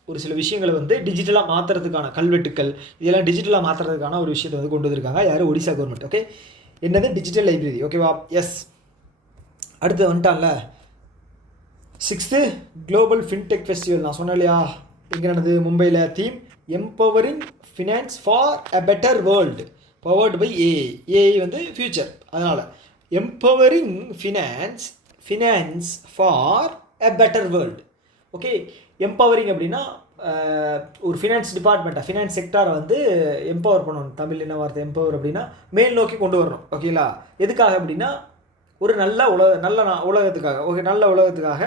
ஒரு சில விஷயங்களை வந்து டிஜிட்டலாக மாற்றுறதுக்கான கல்வெட்டுக்கள், இதெல்லாம் டிஜிட்டலாக மாற்றுறதுக்கான ஒரு விஷயத்தை வந்து கொண்டு வந்திருக்காங்க. யார்? ஒடிசா கவர்மெண்ட். ஓகே, என்னது டிஜிட்டல் லைப்ரரி. ஓகேவா? எஸ். அடுத்து வந்துட்டான்ல 6th குளோபல் ஃபின்டெக் ஃபெஸ்டிவல். நான் சொன்னேன் இல்லையா, எங்கே நடந்தது? மும்பையில். Theme empowering finance for a better world powered by AI வந்து ஃபியூச்சர். அதனால் empowering finance for a better world. Okay, empowering அப்படின்னா ஒரு ஃபினான்ஸ் டிபார்ட்மெண்ட்டாக, ஃபினான்ஸ் செக்டாரை வந்து எம்பவர் பண்ணணும். தமிழ் என்ன வார்த்தை? எம்பவர் அப்படின்னா மேல் நோக்கி கொண்டு வரணும். ஓகேங்களா? எதுக்காக அப்படின்னா ஒரு நல்ல உலகத்துக்காக. ஓகே, நல்ல உலகத்துக்காக.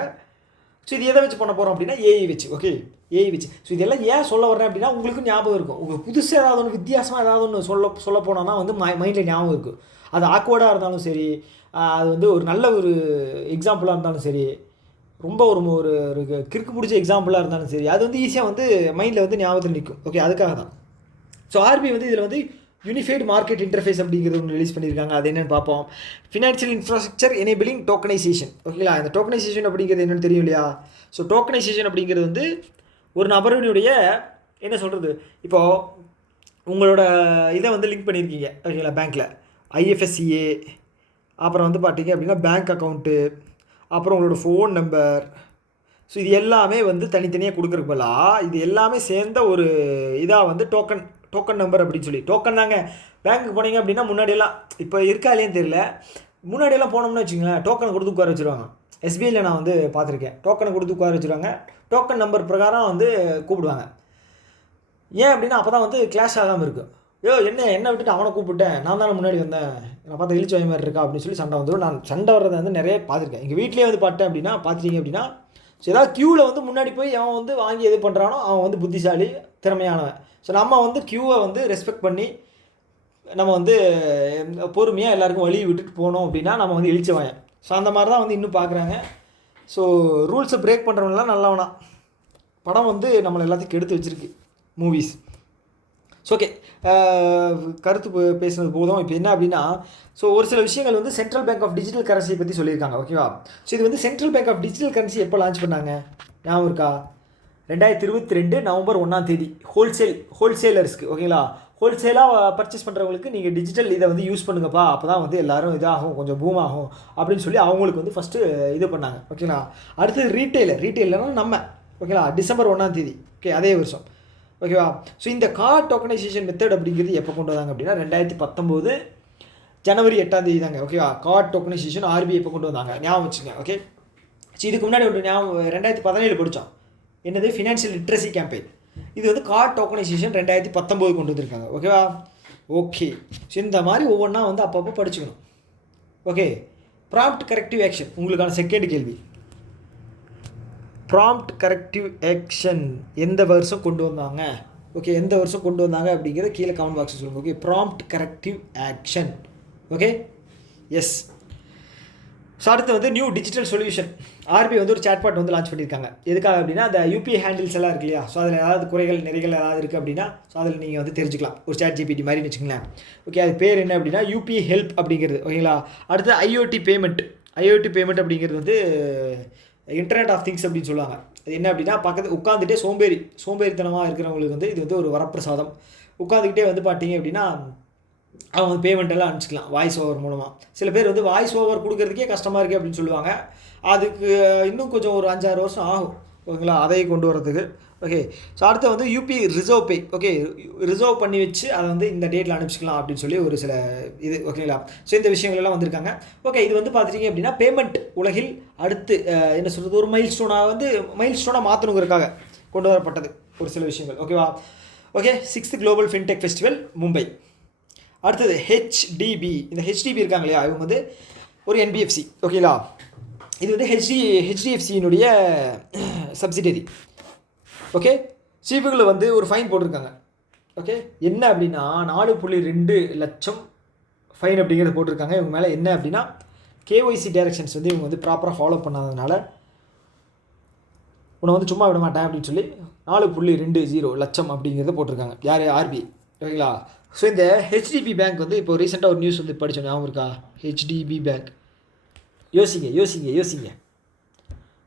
ஸோ இது எதை வச்சு பண்ண போகிறோம் அப்படின்னா ஏஐ வச்சு. ஓகே, ஏஐ வச்சு. ஸோ இதெல்லாம் ஏன் சொல்ல வர்றேன் அப்படின்னா உங்களுக்கு ஞாபகம் இருக்கும். உங்களுக்கு புதுசாக ஏதாவது ஒன்று, வித்தியாசமாக ஏதாவது ஒன்று சொல்ல போனோன்னா வந்து மைண்டில் ஞாபகம் இருக்கும். அது ஆக்வர்டாக இருந்தாலும் சரி, அது வந்து ஒரு நல்ல ஒரு எக்ஸாம்பிளாக இருந்தாலும் சரி, ரொம்ப ஒரு கிறுக்கு பிடிச்ச எக்ஸாம்பிளாக இருந்தாலும் சரி, அது வந்து ஈஸியாக வந்து மைண்டில் வந்து ஞாபகத்தில் நிற்கும். ஓகே, அதுக்காக தான். ஸோ ஆர்பிஐ வந்து இதில் வந்து யூனிஃபைடு மார்க்கெட் இன்டர்ஃபேஸ் அப்படிங்கிறது ஒன்று ரிலீஸ் பண்ணியிருக்காங்க. அது என்னென்னு பார்ப்போம். Financial infrastructure enabling tokenisation. ஓகேங்களா? இந்த டோக்கனைசேஷன் அப்படிங்கிறது என்னென்னு தெரியும் இல்லையா? ஸோ டோக்கனைசேஷன் அப்படிங்கிறது வந்து ஒரு நபருடைய என்ன சொல்கிறது, இப்போது உங்களோட இதை வந்து லிங்க் பண்ணியிருக்கீங்க ஓகேங்களா பேங்க்கில் ஐஎஃப்எஸ்சிஏ, அப்புறம் வந்து பார்த்தீங்க அப்படின்னா பேங்க் அக்கௌண்ட்டு, அப்புறம் உங்களோட ஃபோன் நம்பர். ஸோ இது எல்லாமே வந்து தனித்தனியாக கொடுக்குறக்கு பதிலாக இது எல்லாமே சேர்ந்த ஒரு இதாக வந்து டோக்கன் நம்பர் அப்படின்னு சொல்லி டோக்கன் தாங்க. பேங்க்குக்கு போனீங்க அப்படின்னா முன்னாடியெல்லாம் இப்போ இருக்கா இல்லையான்னு தெரியல, முன்னாடியெல்லாம் போனோம்னு வச்சுங்களேன் டோக்கனை கொடுத்து உட்கார வச்சுருவாங்க. எஸ்பிஐயில் நான் வந்து பார்த்துருக்கேன், டோக்கனை கொடுத்து உட்கார வச்சுருவாங்க, டோக்கன் நம்பர் பிரகாரம் வந்து கூப்பிடுவாங்க. ஏன் அப்படின்னா அப்போ தான் வந்து கிளாஷ் ஆகாமல் இருக்கும். என்ன விட்டுட்டு அவனை கூப்பிட்டேன், நான் தானே முன்னாடி வந்தேன், நான் பார்த்தா இழிச்சு வாய் மாதிரி இருக்கா அப்படின்னு சொல்லி சண்டை வந்துடும். நான் சண்டை வர்றதை வந்து நிறைய பார்த்துருக்கேன். எங்கள் வீட்லேயே வந்து பார்த்தேன் அப்படின்னா பார்த்துட்டீங்க அப்படின்னா, ஸோ ஏதாவது க்யூவில் வந்து முன்னாடி போய் அவன் வந்து வாங்கி எது பண்ணுறானோ அவன் வந்து புத்திசாலி திறமையானவன். ஸோ நம்ம வந்து க்யூவை வந்து ரெஸ்பெக்ட் பண்ணி நம்ம வந்து பொறுமையாக எல்லாருக்கும் வழி விட்டுட்டு போனோம் அப்படின்னா நம்ம வந்து இழிச்சவாயன். ஸோ அந்த மாதிரி தான் வந்து இன்னும் பார்க்குறாங்க. ஸோ ரூல்ஸை பிரேக் பண்ணுறவங்களாம் நல்லவனா. படம் வந்து நம்மளை எல்லாத்தையும் கெடுத்து வச்சுருக்கு மூவிஸ். ஸோ ஓகே, கருத்து பேசுனது போதும். இப்போ என்ன அப்படின்னா, ஸோ ஒரு சில விஷயங்கள் வந்து சென்ட்ரல் பேங்க் ஆஃப் டிஜிட்டல் கரன்சியை பற்றி சொல்லியிருக்காங்க ஓகேவா. ஸோ இது வந்து central bank of digital currency எப்போ லான்ச் பண்ணாங்க ஞாபகம் இருக்கா? 2022 நவம்பர் 1 ஹோல்சேலர்ஸ்க்கு ஓகேங்களா. ஹோல்சேலாக பர்ச்சேஸ் பண்ணுறவங்களுக்கு நீங்கள் டிஜிட்டல் இதை வந்து யூஸ் பண்ணுங்கப்பா, அப்போ தான் வந்து எல்லோரும் இதாகும், கொஞ்சம் பூம் ஆகும் அப்படின்னு சொல்லி அவங்களுக்கு வந்து ஃபஸ்ட்டு இது பண்ணாங்க ஓகேங்களா. அடுத்தது ரீட்டெயிலர்னா நம்ம ஓகேங்களா, டிசம்பர் 1 ஓகே அதே வருஷம் ஓகேவா. ஸோ இந்த கார்ட் டோக்கனைசேஷன் மெத்தட் அப்படிங்கிறது எப்போ கொண்டு வந்தாங்க அப்படின்னா 2019 ஜனவரி 8 தாங்க ஓகேவா. கார்ட் டோக்கனைசேஷன் ஆர்பிஐ எப்போ கொண்டு வந்தாங்க ஞாபகம் வச்சுங்க ஓகே. ஸோ இதுக்கு முன்னாடி ஒரு ஞாபகம் 2017 படித்தோம், என்னது ஃபினான்ஷியல் லிட்ரஸி கேம்பெயின். இது வந்து கார்ட் டோக்கனைசேஷன் 2019 கொண்டு வந்திருக்காங்க ஓகேவா. ஓகே, ஸோ இந்த மாதிரி ஒவ்வொன்றா வந்து அப்பப்போ படிச்சுக்கணும் ஓகே. ப்ராம்ப்ட் கரெக்டிவ் ஆக்ஷன் உங்களுக்கான செகண்ட் கேள்வி. ப்ராம்ப்ட் கரெக்டிவ் ஆக்ஷன் எந்த வருஷம் கொண்டு வந்தாங்க ஓகே, எந்த வருஷம் கொண்டு வந்தாங்க அப்படிங்கிறத கீழே கமெண்ட் பாக்ஸில் சொல்லுங்கள் okay. Prompt corrective action okay yes. So அடுத்து வந்து நியூ டிஜிட்டல் சொல்யூஷன். ஆர்பிஐ வந்து ஒரு சாட்பாட் வந்து லான்ச் பண்ணியிருக்காங்க. எதுக்காக அப்படின்னா அந்த யூபிஐ ஹேண்டில்ஸ் எல்லாம் இருக்கு இல்லையா, ஸோ அதில் ஏதாவது குறைகள் நிறைகள் ஏதாவது இருக்குது அப்படின்னா ஸோ அதில் நீங்கள் வந்து தெரிஞ்சுக்கலாம். ஒரு சாட் ஜிபிடி மாதிரின்னு வச்சுங்களேன் ஓகே. அது பேர் என்ன அப்படின்னா யூபிஐ ஹெல்ப் அப்படிங்கிறது ஓகேங்களா. அடுத்து ஐஓடி பேமெண்ட் அப்படிங்கிறது வந்து இன்டர்நெட் ஆஃப் திங்ஸ் அப்படின்னு சொல்லுவாங்க. அது என்ன அப்படின்னா உட்காந்துட்டே சோம்பேறித்தனமாக இருக்கிறவங்களுக்கு வந்து இது வந்து ஒரு வரப்பிரசாதம். உட்காந்துக்கிட்டே வந்து பார்த்தீங்க அப்படின்னா அவங்க வந்து பேமெண்ட் எல்லாம் அனுப்பிச்சிக்கலாம் வாய்ஸ் ஓவர் மூலமாக. சில பேர் வந்து வாய்ஸ் ஓவர் கொடுக்கறதுக்கே கஷ்டமாக இருக்குது அப்படின்னு சொல்லுவாங்க. அதுக்கு இன்னும் கொஞ்சம் ஒரு 5-6 வருஷம் ஆகும் ஓகேங்களா அதை கொண்டு வரதுக்கு ஓகே. ஸோ அடுத்து வந்து யூபிஐ ரிசர்வ் பே ஓகே, ரிசர்வ் பண்ணி வச்சு அதை வந்து இந்த டேட்டில் அனுப்பிச்சிக்கலாம் அப்படின்னு சொல்லி ஒரு சில இது ஓகேங்களா. ஸோ இந்த விஷயங்கள்லாம் வந்திருக்காங்க ஓகே. இது வந்து பார்த்துட்டிங்க அப்படின்னா பேமெண்ட் உலகில் அடுத்து என்ன சொல்கிறது ஒரு மைல் ஸ்டோனாக மாற்றணுங்கிறதுக்காக கொண்டு வரப்பட்டது ஒரு சில விஷயங்கள் ஓகேவா. Okay, 6th global fintech festival Mumbai. அடுத்தது ஹெச்டிபி. இந்த ஹெச்டிபி இருக்காங்க இல்லையா, இவங்க வந்து ஒரு என்பிஎஃப்சி ஓகேங்களா. இது வந்து ஹெச்டிஎஃப்சியினுடைய சப்சிடரி ஓகே. இவங்களை வந்து ஒரு ஃபைன் போட்டிருக்காங்க ஓகே. என்ன அப்படின்னா 4.2 லட்சம் ஃபைன் அப்படிங்கிறத போட்டிருக்காங்க இவங்க மேலே. என்ன அப்படின்னா கேஒய்சி டைரக்ஷன்ஸ் வந்து இவங்க வந்து ப்ராப்பராக ஃபாலோ பண்ணாததுனால உன்னை வந்து சும்மா விட மாட்டேன் அப்படின்னு சொல்லி 4.20 லட்சம் அப்படிங்கிறத போட்டிருக்காங்க. யார்? ஆர்பிஐ ஓகேங்களா. ஸோ இந்த ஹெச்டிபி பேங்க் வந்து இப்போ ரீசெண்டாக ஒரு நியூஸ் வந்து படித்தோம் ஞாபகம் இருக்கா? HDB bank. யோசிங்க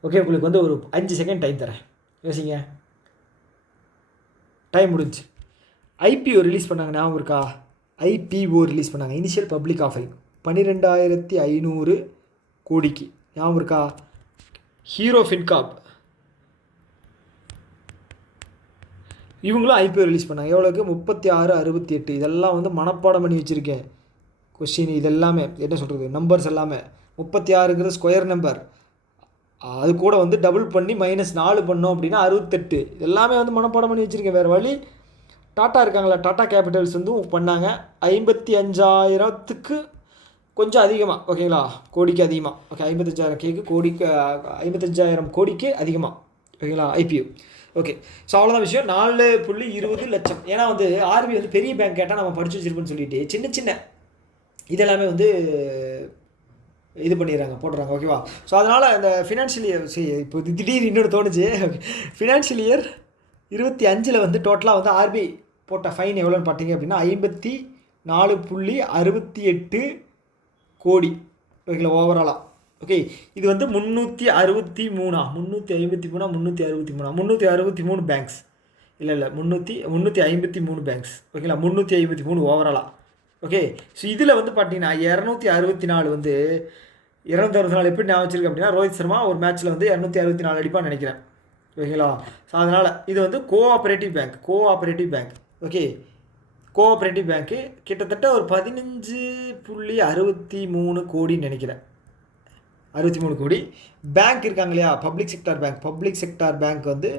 ஓகே. உங்களுக்கு வந்து ஒரு 5 செகண்ட் டைம் தரேன், யோசிங்க. டைம் முடிஞ்சு. ஐபிஓ ரிலீஸ் பண்ணாங்க ஞாபகம் இருக்கா? ஐபிஓ ரிலீஸ் பண்ணாங்க, இனிஷியல் பப்ளிக் ஆஃபரிங் 12,500 கோடிக்கு ஞாபகம் இருக்கா? ஹீரோ ஃபின்காப் இவங்களும் ஐபிஓ ரிலீஸ் பண்ணாங்க. எவ்வளோக்கு? 36.68. இதெல்லாம் வந்து மனப்பாடம் பண்ணி வச்சுருக்கேன் கொஸ்டின். இதெல்லாமே என்ன சொல்கிறது நம்பர்ஸ் எல்லாமே. 36ங்கிறது ஸ்கொயர் நம்பர், அது கூட வந்து டபுள் பண்ணி -4 பண்ணோம் அப்படின்னா 68. எல்லாமே வந்து மனப்பாடம் பண்ணி வச்சுருக்கேன், வேறு வழி. டாட்டா இருக்காங்களா, டாட்டா கேபிட்டல்ஸ் வந்து பண்ணாங்க 55,000க்கு கொஞ்சம் அதிகமாக ஓகேங்களா, கோடிக்கு அதிகமாக ஓகே. 55,000 கோடிக்கு 55,000 கோடிக்கு அதிகமாக ஓகேங்களா ஐபிஓ ஓகே. ஸோ அவ்வளோதான் விஷயம். 4.20 லட்சம். ஏன்னா வந்து ஆர்பிஐ வந்து பெரிய பேங்க் கேட்டால் நம்ம படித்து வச்சிருப்போம்னு சொல்லிட்டு சின்ன இதெல்லாமே வந்து இது பண்ணிடுறாங்க, போடுறாங்க ஓகேவா. ஸோ அதனால் இந்த ஃபினான்ஷியல் இயர் இப்போ திடீர்னு இன்னொன்று தோணுச்சு. ஃபினான்ஷியல் இயர் 25 வந்து டோட்டலாக வந்து ஆர்பிஐ போட்ட ஃபைன் எவ்வளோன்னு பார்த்தீங்க அப்படின்னா 54.68 கோடி ஓகேங்களா ஓவராலாக ஓகே. இது வந்து 363 பேங்க்ஸ் இல்லை 353 பேங்க்ஸ் ஓகேங்களா, 353 ஓவராலாக. ஓகே, ஸோ இதில் வந்து பார்த்தீங்கன்னா 264 வந்து 264 எப்படி நான் வச்சுருக்கேன் அப்படின்னா, ரோஹித் சர்மா ஒரு மேட்ச்சில் வந்து 264 அடிப்பான்னு நினைக்கிறேன். ஓகேங்களா, ஸோ அதனால் இது வந்து கோஆப்ரேட்டிவ் பேங்க். ஓகே, கோஆப்ரேட்டிவ் பேங்க்கு கிட்டத்தட்ட ஒரு 15.63 கோடின்னு நினைக்கிறேன். 63 கோடி. பேங்க் இருக்காங்க இல்லையா, பப்ளிக் செக்டார் பேங்க் வந்து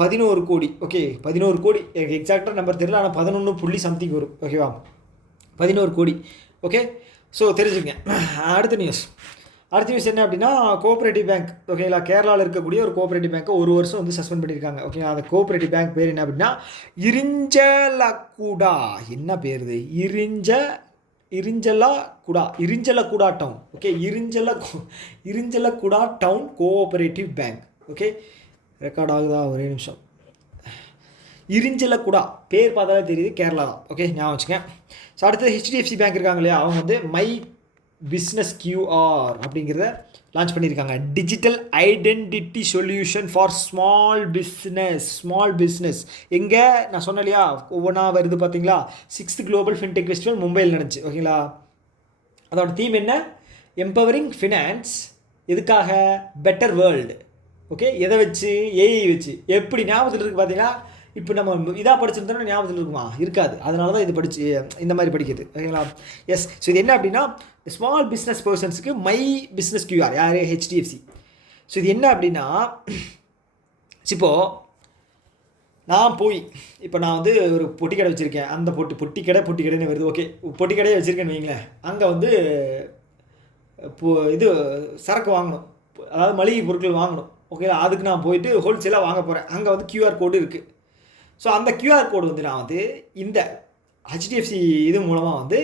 11 கோடி. ஓகே, 11 கோடி, எனக்கு எக்ஸாக்டாக நம்பர் தெரியல, ஆனால் 11 புள்ளி சம்திங் வரும். ஓகேவா, 11 கோடி. ஓகே, ஸோ தெரிஞ்சுங்க. அடுத்த நியூஸ் என்ன அப்படின்னா, கோஆப்ரேட்டிவ் பேங்க். ஓகேங்களா, கேரளாவில் இருக்கக்கூடிய ஒரு கோஆப்ரேட்டிவ் பேங்க்கை 1 வருஷம் வந்து சஸ்பெண்ட் பண்ணியிருக்காங்க. ஓகேங்களா, அந்த கோஆப்ரேட்டிவ் பேங்க் பேர் என்ன அப்படின்னா இரிஞ்சலகுடா. என்ன பேர் இது? Irinjalakuda town. Okay, Irinjalakuda town cooperative bank. Okay, record ஆகுதா? ஒரே நிமிஷம். இரிஞ்சலகுடா பேர் பார்த்தாலே தெரியுது, கேரளா தான். ஓகே, ஞாபகம் வச்சுக்கேன். ஸோ அடுத்தது HDFC பேங்க் இருக்காங்க இல்லையா, அவங்க வந்து மை பிஸ்னஸ் QR அப்படிங்கிறத லான்ச் பண்ணியிருக்காங்க. Digital identity solution for small business. எங்கே நான் சொன்னேன் இல்லையா, ஒவ்வொன்றா வருது பார்த்தீங்களா. 6th குளோபல் ஃபின்டெக் ஃபெஸ்டிவல் மும்பையில் நடந்துச்சு. ஓகேங்களா, அதோட தீம் என்ன? Empowering finance. எதுக்காக? Better world. ஓகே, எதை வச்சு? ஏஐ வச்சு. எப்படி ஞாபகத்தில் இருக்குது பார்த்தீங்களா? இப்போ நம்ம இதாக படிச்சிருந்தோம்னா ஞாபகத்தில் இருக்குமா? இருக்காது. அதனால தான் இது படித்து இந்த மாதிரி படிக்கிறது. ஓகேங்களா, எஸ். ஸோ இது என்ன அப்படின்னா, ஸ்மால் பிஸ்னஸ் பர்சன்ஸுக்கு மை பிஸ்னஸ் QR. யார்? HDFC. ஸோ இது என்ன அப்படின்னா, இப்போது நான் வந்து ஒரு பொட்டி கடை வச்சுருக்கேன். அந்த பொட்டி கடைன்னு வருது. ஓகே, பொட்டி கடையை வச்சுருக்கேன்னு வைங்களேன். அங்கே வந்து இது சரக்கு வாங்கணும், அதாவது மளிகை பொருட்கள் வாங்கணும். ஓகேங்களா, அதுக்கு நான் போயிட்டு ஹோல்சேலாக வாங்க போகிறேன். அங்கே வந்து QR கோடு இருக்குது. ஸோ அந்த QR கோடு வந்து நான் வந்து இந்த HDFC இது மூலமாக வந்து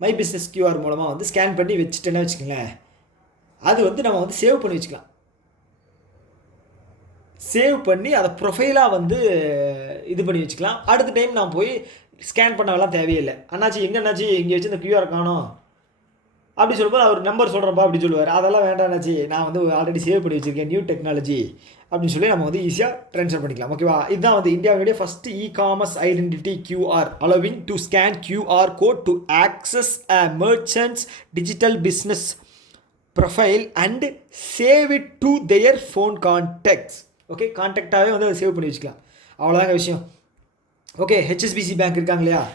மை பிஸ்னஸ் QR மூலமாக வந்து ஸ்கேன் பண்ணி வச்சுட்டேன்னு வச்சுக்கோங்களேன். அது வந்து நம்ம வந்து சேவ் பண்ணி வச்சுக்கலாம். சேவ் பண்ணி அதை ப்ரொஃபைலாக வந்து இது பண்ணி வச்சுக்கலாம். அடுத்த டைம் நான் போய் ஸ்கேன் பண்ணவெல்லாம் தேவையில்லை. அண்ணாச்சி இங்கே வச்சு இந்த QR காணோம் அப்படி சொல்லும்போது அவர் நம்பர் சொல்கிறப்பா அப்படி சொல்லுவார். அதெல்லாம் வேண்டாம்னாச்சு, நான் வந்து ஆல்ரெடி சேவ் பண்ணி வச்சுருக்கேன், நியூ டெக்னாலஜி அப்படின்னு சொல்லி நம்ம வந்து ஈஸியாக ட்ரான்ஸ்ஃபர் பண்ணிக்கலாம். ஓகேவா, இதுதான் வந்து இந்தியாவுடைய first e-commerce identity QR, allowing to scan QR code to access a merchants digital business profile and save it to their phone contacts. Okay, கான்டாக்டாகவே வந்து அதை சேவ் பண்ணி வச்சுக்கலாம். அவ்வளோதாங்க விஷயம். ஓகே, HSBC பேங்க் இருக்காங்க இல்லையா,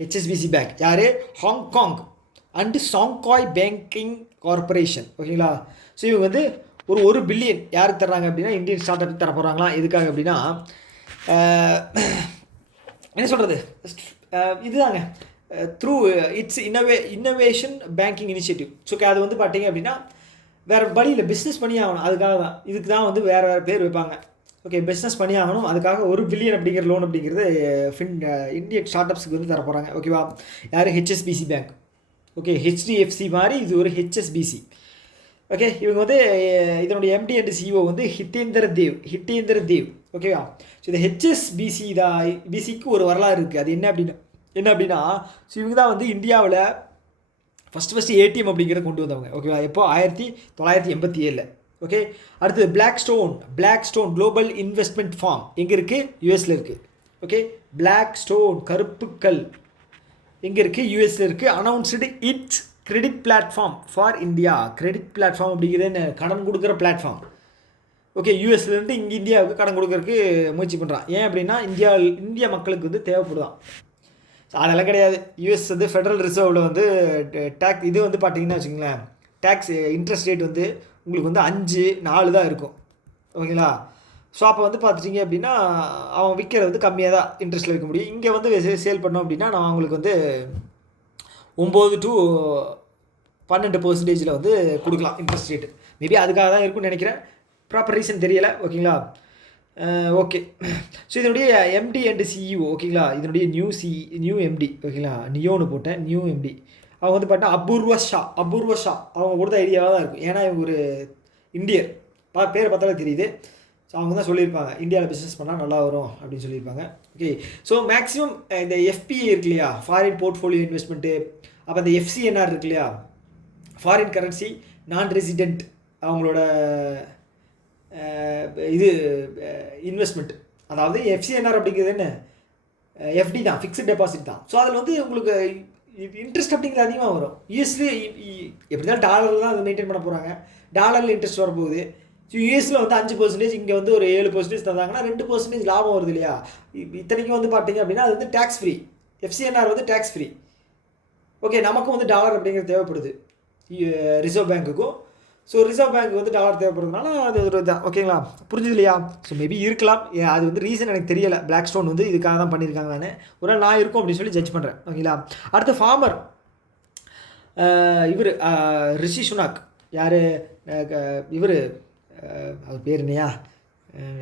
HSBC பேங்க் யார்? Hong Kong and Shanghai banking corporation. ஓகேங்களா, ஸோ இவங்க வந்து ஒரு 1 பில்லியன் யாருக்கு தர்றாங்க அப்படின்னா, இந்தியன் ஸ்டார்ட் அப் தர போகிறாங்களா. எதுக்காக அப்படின்னா, என்ன சொல்கிறது, இதுதாங்க through it's innovation banking initiative. So அது வந்து பார்த்தீங்க அப்படின்னா வேறு வழியில் பிஸ்னஸ் பண்ணி ஆகணும். அதுக்காக தான், இதுக்கு தான் வந்து வேறு பேர் வைப்பாங்க. ஓகே, பிஸ்னஸ் பண்ணி ஆகணும், அதுக்காக 1 பில்லியன் அப்படிங்கிற லோன் அப்படிங்கிறது இந்தியன் ஸ்டார்ட் அப்ஸுக்கு வந்து தர போகிறாங்க. ஓகேவா, யார்? HSBC bank. ஓகே, HDFC மாதிரி இது ஒரு HSBC. ஓகே, இவங்க வந்து இதனுடைய MD அண்ட் CEO வந்து ஹிதேந்தர் தேவ். ஓகேவா, ஸோ இந்த HSBCக்கு ஒரு வரலாறு இருக்குது. அது என்ன அப்படின்னா ஸோ இவங்க தான் வந்து இந்தியாவில் ஃபஸ்ட்டு ATM அப்படிங்கிறத கொண்டு வந்தவங்க. ஓகேவா, எப்போ? 1987. ஓகே, அடுத்தது Blackstone global investment firm எங்கே இருக்குது? யூஎஸில் இருக்குது. ஓகே, பிளாக் ஸ்டோன் கருப்புக்கல் எங்கே இருக்குது? யூஎஸில் இருக்குது. Announced it's credit platform for India. Credit platform அப்படிங்கிறது என்ன? கடன் கொடுக்குற பிளாட்ஃபார்ம். ஓகே, யூஎஸ்லேருந்து இங்கே இந்தியாவுக்கு கடன் கொடுக்கறதுக்கு முயற்சி பண்ணுறான். ஏன் அப்படின்னா இந்திய மக்களுக்கு வந்து தேவைப்படுதான். ஸோ அதெல்லாம் கிடையாது. யூஎஸ் வந்து ஃபெடரல் ரிசர்வில் வந்து டேக்ஸ் இது வந்து பார்த்தீங்கன்னா வச்சுங்களேன், டேக்ஸ் இன்ட்ரெஸ்ட் ரேட் வந்து உங்களுக்கு வந்து 5.4 தான் இருக்கும். ஓகேங்களா, ஸோ அப்போ வந்து பார்த்துட்டிங்க அப்படின்னா அவன் விற்கிறது வந்து கம்மியாக தான் இன்ட்ரெஸ்ட்டில் விற்க முடியும். இங்கே வந்து சேல் பண்ணோம் அப்படின்னா நான் அவங்களுக்கு வந்து 9 to 12% வந்து கொடுக்கலாம் இன்ட்ரெஸ்ட் ரேட்டு. மேபி அதுக்காக தான் இருக்குன்னு நினைக்கிறேன், ப்ராப்பர் ரீசன் தெரியலை. ஓகேங்களா, ஓகே. ஸோ இதனுடைய MD அண்ட் CEO. ஓகேங்களா, இதனுடைய நியூ MD. ஓகேங்களா, நியோன்னு போட்டேன், நியூ MD. அவங்க வந்து பார்த்தா அபூர்வ ஷா. அவங்க கொடுத்த ஐடியாவாக தான் இருக்கும். ஏன்னா இவங்க ஒரு இந்தியர், பேரை பார்த்தாலே தெரியுது. ஸோ அவங்க தான் சொல்லியிருப்பாங்க இந்தியாவில் பிஸ்னஸ் பண்ணால் நல்லா வரும் அப்படின்னு சொல்லியிருப்பாங்க. ஓகே, ஸோ மேக்ஸிமம் இந்த FPI இருக்கு இல்லையா, ஃபாரின் போர்ட்ஃபோலியோ இன்வெஸ்ட்மெண்ட்டு. அப்போ இந்த FCNR இருக்கு இல்லையா, ஃபாரின் கரன்சி நான் ரெசிடெண்ட் அவங்களோட இது இன்வெஸ்ட்மெண்ட். அதாவது எஃப்சிஎன்ஆர் அப்படிங்கிறது என்ன, எஃப்டி தான், ஃபிக்ஸ்ட் டெபாசிட் தான். ஸோ அதில் வந்து உங்களுக்கு இன்ட்ரெஸ்ட் அப்படிங்கிறது அதிகமாக வரும். யூஎஸ்லேயே எப்படி தான் டாலரில் தான் அதை மெயின்டைன் பண்ண போகிறாங்க, டாலரில் இன்ட்ரெஸ்ட் வரப்போகுது. ஸோ யூஎஸில் வந்து 5%, இங்கே வந்து ஒரு 7% தந்தாங்கன்னா 2% லாபம் வருது இல்லையா. இத்தனைக்கும் வந்து பார்த்தீங்க அப்படின்னா அது வந்து டேக்ஸ் ஃப்ரீ. எஃப்சிஎன்ஆர் வந்து டேக்ஸ் ஃப்ரீ. ஓகே, நமக்கும் வந்து டாலர் அப்படிங்கிறது தேவைப்படுது ரிசர்வ் பேங்க்குக்கும். ஸோ ரிசர்வ் பேங்க் வந்து டாலர் தேவைப்படுறதுனால அது ஒரு தான். ஓகேங்களா, புரிஞ்சுது இல்லையா? ஸோ மேபி இருக்கலாம், அது வந்து ரீசன் எனக்கு தெரியலை. பிளாக் ஸ்டோன் வந்து இதுக்காக தான் பண்ணியிருக்காங்க. நான் இருக்கும் அப்படின்னு சொல்லி ஜட்ஜ் பண்ணுறேன். ஓகேங்களா. அடுத்து ஃபார்மர் இவர் ரிஷி சுனாக். யார் இவர், அவர் பேர் என்னையா,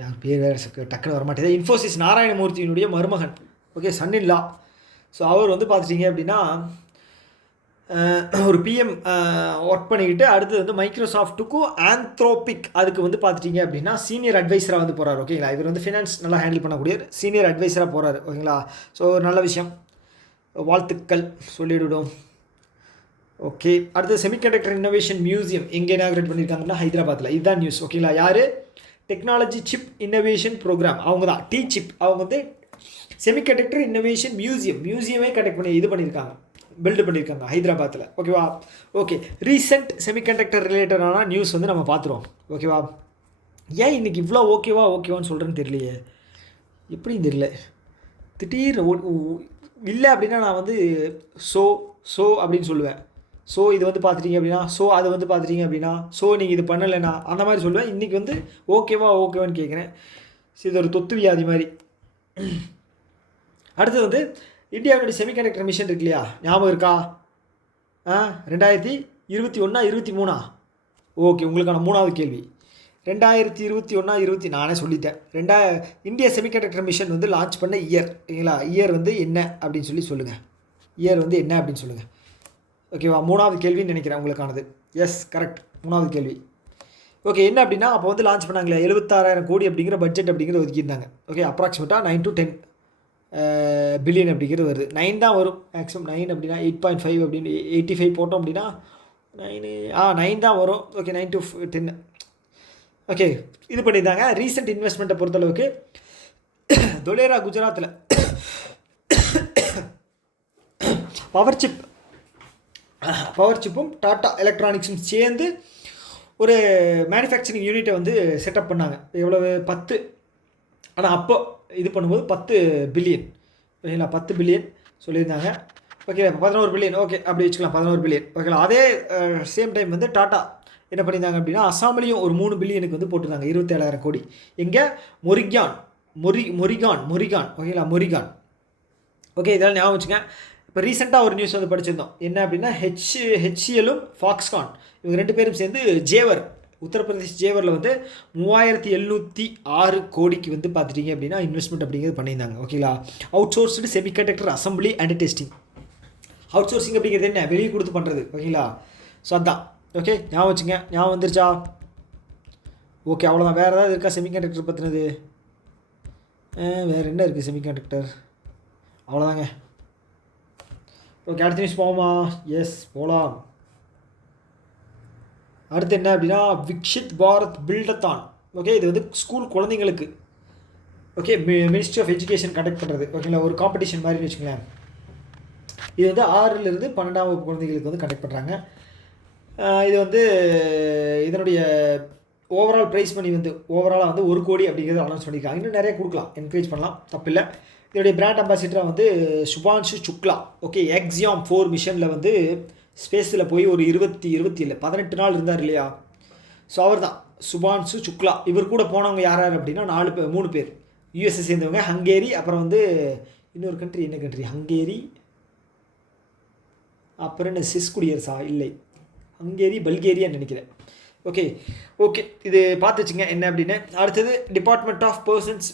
அவர் பேர் வேறு டக்குன்னு வரமாட்டேது. இன்ஃபோசிஸ் நாராயணமூர்த்தியினுடைய மருமகன். Okay, son in law. So அவர் வந்து பார்த்துட்டிங்க அப்படின்னா ஒரு பிஎம் ஒர்க் பண்ணிக்கிட்டு அடுத்து வந்து மைக்ரோசாஃப்ட்டுக்கும் ஆந்த்ரோபிக் அதுக்கு வந்து பார்த்துட்டிங்க அப்படின்னா சீனியர் அட்வைஸராக வந்து போகிறார். ஓகேங்களா. இவர் வந்து ஃபினான்ஸ் நல்லா ஹேண்டில் பண்ணக்கூடிய சீனியர் அட்வைஸராக போகிறார். ஓகேங்களா. ஸோ ஒரு நல்ல விஷயம், வாழ்த்துக்கள் சொல்லிவிடும். ஓகே, அடுத்து செமிகண்டக்டர் இன்னோவேஷன் மியூசியம் எங்கே இனாக்ரேட் பண்ணியிருக்காங்கன்னா ஹைதராபாத்தில். இதுதான் நியூஸ். ஓகேங்களா. யார், டெக்னாலஜி சிப் இன்னோவேஷன் ப்ரோக்ராம், அவங்க தான் T-CHIP. அவங்க வந்து செமிகண்டக்டர் இன்னோவேஷன் மியூசியமே கண்டக்ட் பண்ணி இது பண்ணியிருக்காங்க, பில்டு பண்ணியிருக்காங்க ஹைதராபாத்தில். ஓகேவா. ஓகே, ரீசெண்ட் செமிகண்டக்டர் ரிலேட்டடான நியூஸ் வந்து நம்ம பார்த்துருவோம். ஓகேவா. ஏன் இன்றைக்கி இவ்வளோ ஓகேவான்னு சொல்கிறேன்னு தெரியலையே, எப்படின்னு தெரியல. திடீர்னு இல்லை அப்படின்னா நான் வந்து ஸோ அப்படின்னு சொல்லுவேன். ஸோ இது வந்து பார்த்துட்டிங்க அப்படின்னா, ஸோ அது வந்து பார்த்துட்டிங்க அப்படின்னா, ஸோ நீங்கள் இது பண்ணலைண்ணா அந்த மாதிரி சொல்லுவேன். இன்றைக்கி வந்து ஓகேவான்னு கேட்குறேன். ஸோ இது ஒரு தொத்து வியாதி மாதிரி. அடுத்தது வந்து இந்தியாவுடைய செமிகண்டக்டர் மிஷன் இருக்கு இல்லையா, ஞாபகம் இருக்கா? 2021 23. ஓகே, உங்களுக்கான 3வது கேள்வி. 2021 நானே சொல்லிட்டேன். இந்தியா செமிகண்டக்டர் மிஷன் வந்து லான்ச் பண்ண இயர். ஓகேங்களா. இயர் வந்து என்ன அப்படின்னு சொல்லி சொல்லுங்கள். இயர் வந்து என்ன அப்படின்னு சொல்லுங்கள். ஓகேவா. 3வது கேள்வின்னு நினைக்கிறேன் உங்களுக்கானது. எஸ், கரெக்ட், 3வது கேள்வி. ஓகே, என்ன அப்படின்னா அப்போ வந்து லான்ச் பண்ணாங்களே 76,000 கோடி அப்படிங்கிற பட்ஜெட் அப்படிங்கிறது ஒதுக்கியிருந்தாங்க. ஓகே, அப்ராக்சிமேட்டாக 9 to 10 பில்லியன் அப்படிங்கிறது வருது. 9 தான் வரும் மேக்ஸிமம். 9 அப்படின்னா 8.5 அப்படின்னு 85 போட்டோம் அப்படின்னா 9 தான் வரும். Okay, 9 to 10. ஓகே, இது பண்ணியிருந்தாங்க. ரீசெண்ட் இன்வெஸ்ட்மெண்ட்டை பொறுத்தளவுக்கு தொலேரா குஜராத்தில் பவர் சிப்பும் டாட்டா எலக்ட்ரானிக்ஸும் சேர்ந்து ஒரு மேனுஃபேக்சரிங் யூனிட்டை வந்து செட்டப் பண்ணாங்க. எவ்வளவு 10, ஆனால் அப்போ இது பண்ணும்போது 10 பில்லியன். ஓகேங்களா. 10 பில்லியன் சொல்லியிருந்தாங்க. Okay, 11 billion. ஓகே, அப்படி வச்சுக்கலாம், 11 பில்லியன். ஓகேங்களா. அதே சேம் டைம் வந்து டாட்டா என்ன பண்ணியிருந்தாங்க அப்படின்னா அசாம்லேயும் ஒரு 3 பில்லியனுக்கு வந்து போட்டிருந்தாங்க, 27,000 கோடி. எங்கே, மொரிகான். ஓகேங்களா, மொரிகான். ஓகே, இதெல்லாம் ஞாபகம் வச்சுங்க. இப்போ ரீசெண்டாக ஒரு நியூஸ் வந்து படிச்சிருந்தோம். என்ன அப்படின்னா HCLம் ஃபாக்ஸ்கான் இவங்க 2 பேரும் சேர்ந்து ஜேவர், உத்தரப்பிரதேஷ் ஜேவரில் வந்து 3706 கோடிக்கு வந்து பார்த்துட்டிங்க அப்படின்னா இன்வெஸ்ட்மெண்ட் அப்படிங்கிறது பண்ணியிருந்தாங்க. ஓகேங்களா. Out sourced semiconductor assembly and testing. Out sourcing அப்படிங்கிறது என்ன, வெளியே கொடுத்து பண்ணுறது. ஓகேங்களா. ஸோ அதான். ஓகே, ஞாபகம் வச்சுங்க. ஞாபகம் வந்துருச்சா? ஓகே, அவ்வளோதான். வேறு ஏதாவது இருக்கா செமிகண்டக்டர் பற்றினது? வேறு என்ன இருக்குது செமிகண்டக்டர்? அவ்வளோதாங்க. ஓகே, அடுத்த நியூஸ் போவோமா? எஸ், போகலாம். அடுத்து என்ன அப்படின்னா விக்ஷித் பாரத் பில்டத்தான். ஓகே, இது வந்து ஸ்கூல் குழந்தைங்களுக்கு. Okay, ministry of education conduct பண்ணுறது. ஓகேங்களா, ஒரு காம்படிஷன் மாதிரின்னு வச்சுங்களேன். இது வந்து 6லேருந்து 12ஆம் வகுப்பு குழந்தைங்களுக்கு வந்து கண்டக்ட் பண்ணுறாங்க. இது வந்து இதனுடைய ஓவரால் ப்ரைஸ் மணி வந்து ஓவராலாக வந்து 1 கோடி அப்படிங்கிறது அனௌன்ஸ் பண்ணியிருக்காங்க. இன்னும் நிறைய கொடுக்கலாம், என்கரேஜ் பண்ணலாம், தப்பில்லை. இதோடைய பிராண்ட் அம்பாசிடராக வந்து சுபான்ஷு சுக்லா. ஓகே, எக்ஸாம் 4 மிஷனில் வந்து ஸ்பேஸில் போய் ஒரு 18 நாள் இருந்தார் இல்லையா. ஸோ அவர் தான் சுபான்ஷு சுக்லா. இவர் கூட போனவங்க யார் அப்படின்னா 3 பேர் யூஎஸ்ஏ சேர்ந்தவங்க. ஹங்கேரி, அப்புறம் வந்து இன்னொரு கண்ட்ரி, என்ன கண்ட்ரி, ஹங்கேரி, அப்புறம் என்ன சிஸ் குடியரசா, இல்லை, ஹங்கேரி பல்கேரியான்னு நினைக்கிறேன். ஓகே, இது பார்த்து வச்சுங்க என்ன அப்படின்னு. அடுத்தது department of persons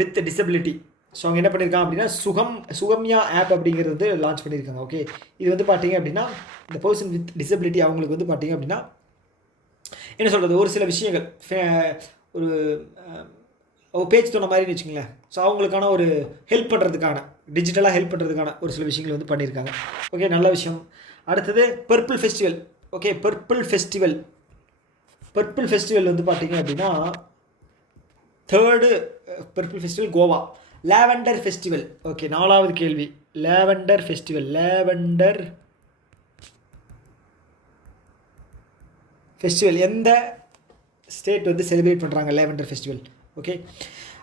with disability. So அவங்க என்ன பண்ணியிருக்காங்க அப்படின்னா சுகம்யா ஆப் அப்படிங்கிறது வந்து லான்ச் பண்ணியிருக்காங்க. ஓகே, இது வந்து பார்த்தீங்க அப்படின்னா இந்த பர்சன் வித் டிசபிலிட்டி அவங்களுக்கு வந்து பார்த்தீங்க அப்படின்னா என்ன சொல்கிறது, ஒரு சில விஷயங்கள் ஒரு பேச்சு தோண மாதிரின்னு வச்சுங்களேன். ஸோ அவங்களுக்கான ஒரு ஹெல்ப் பண்ணுறதுக்கான, டிஜிட்டலாக ஹெல்ப் பண்ணுறதுக்கான ஒரு சில விஷயங்கள் வந்து பண்ணியிருக்காங்க. ஓகே, நல்ல விஷயம். அடுத்தது purple festival. Okay, purple festival வந்து பார்த்தீங்க அப்படின்னா third purple festival Goa. Lavender festival. Okay, 4வது கேள்வி. Lavender festival. லேவெண்டர் ஃபெஸ்டிவல் எந்த ஸ்டேட் வந்து செலிப்ரேட் பண்ணுறாங்க லேவெண்டர் ஃபெஸ்டிவல்? ஓகே,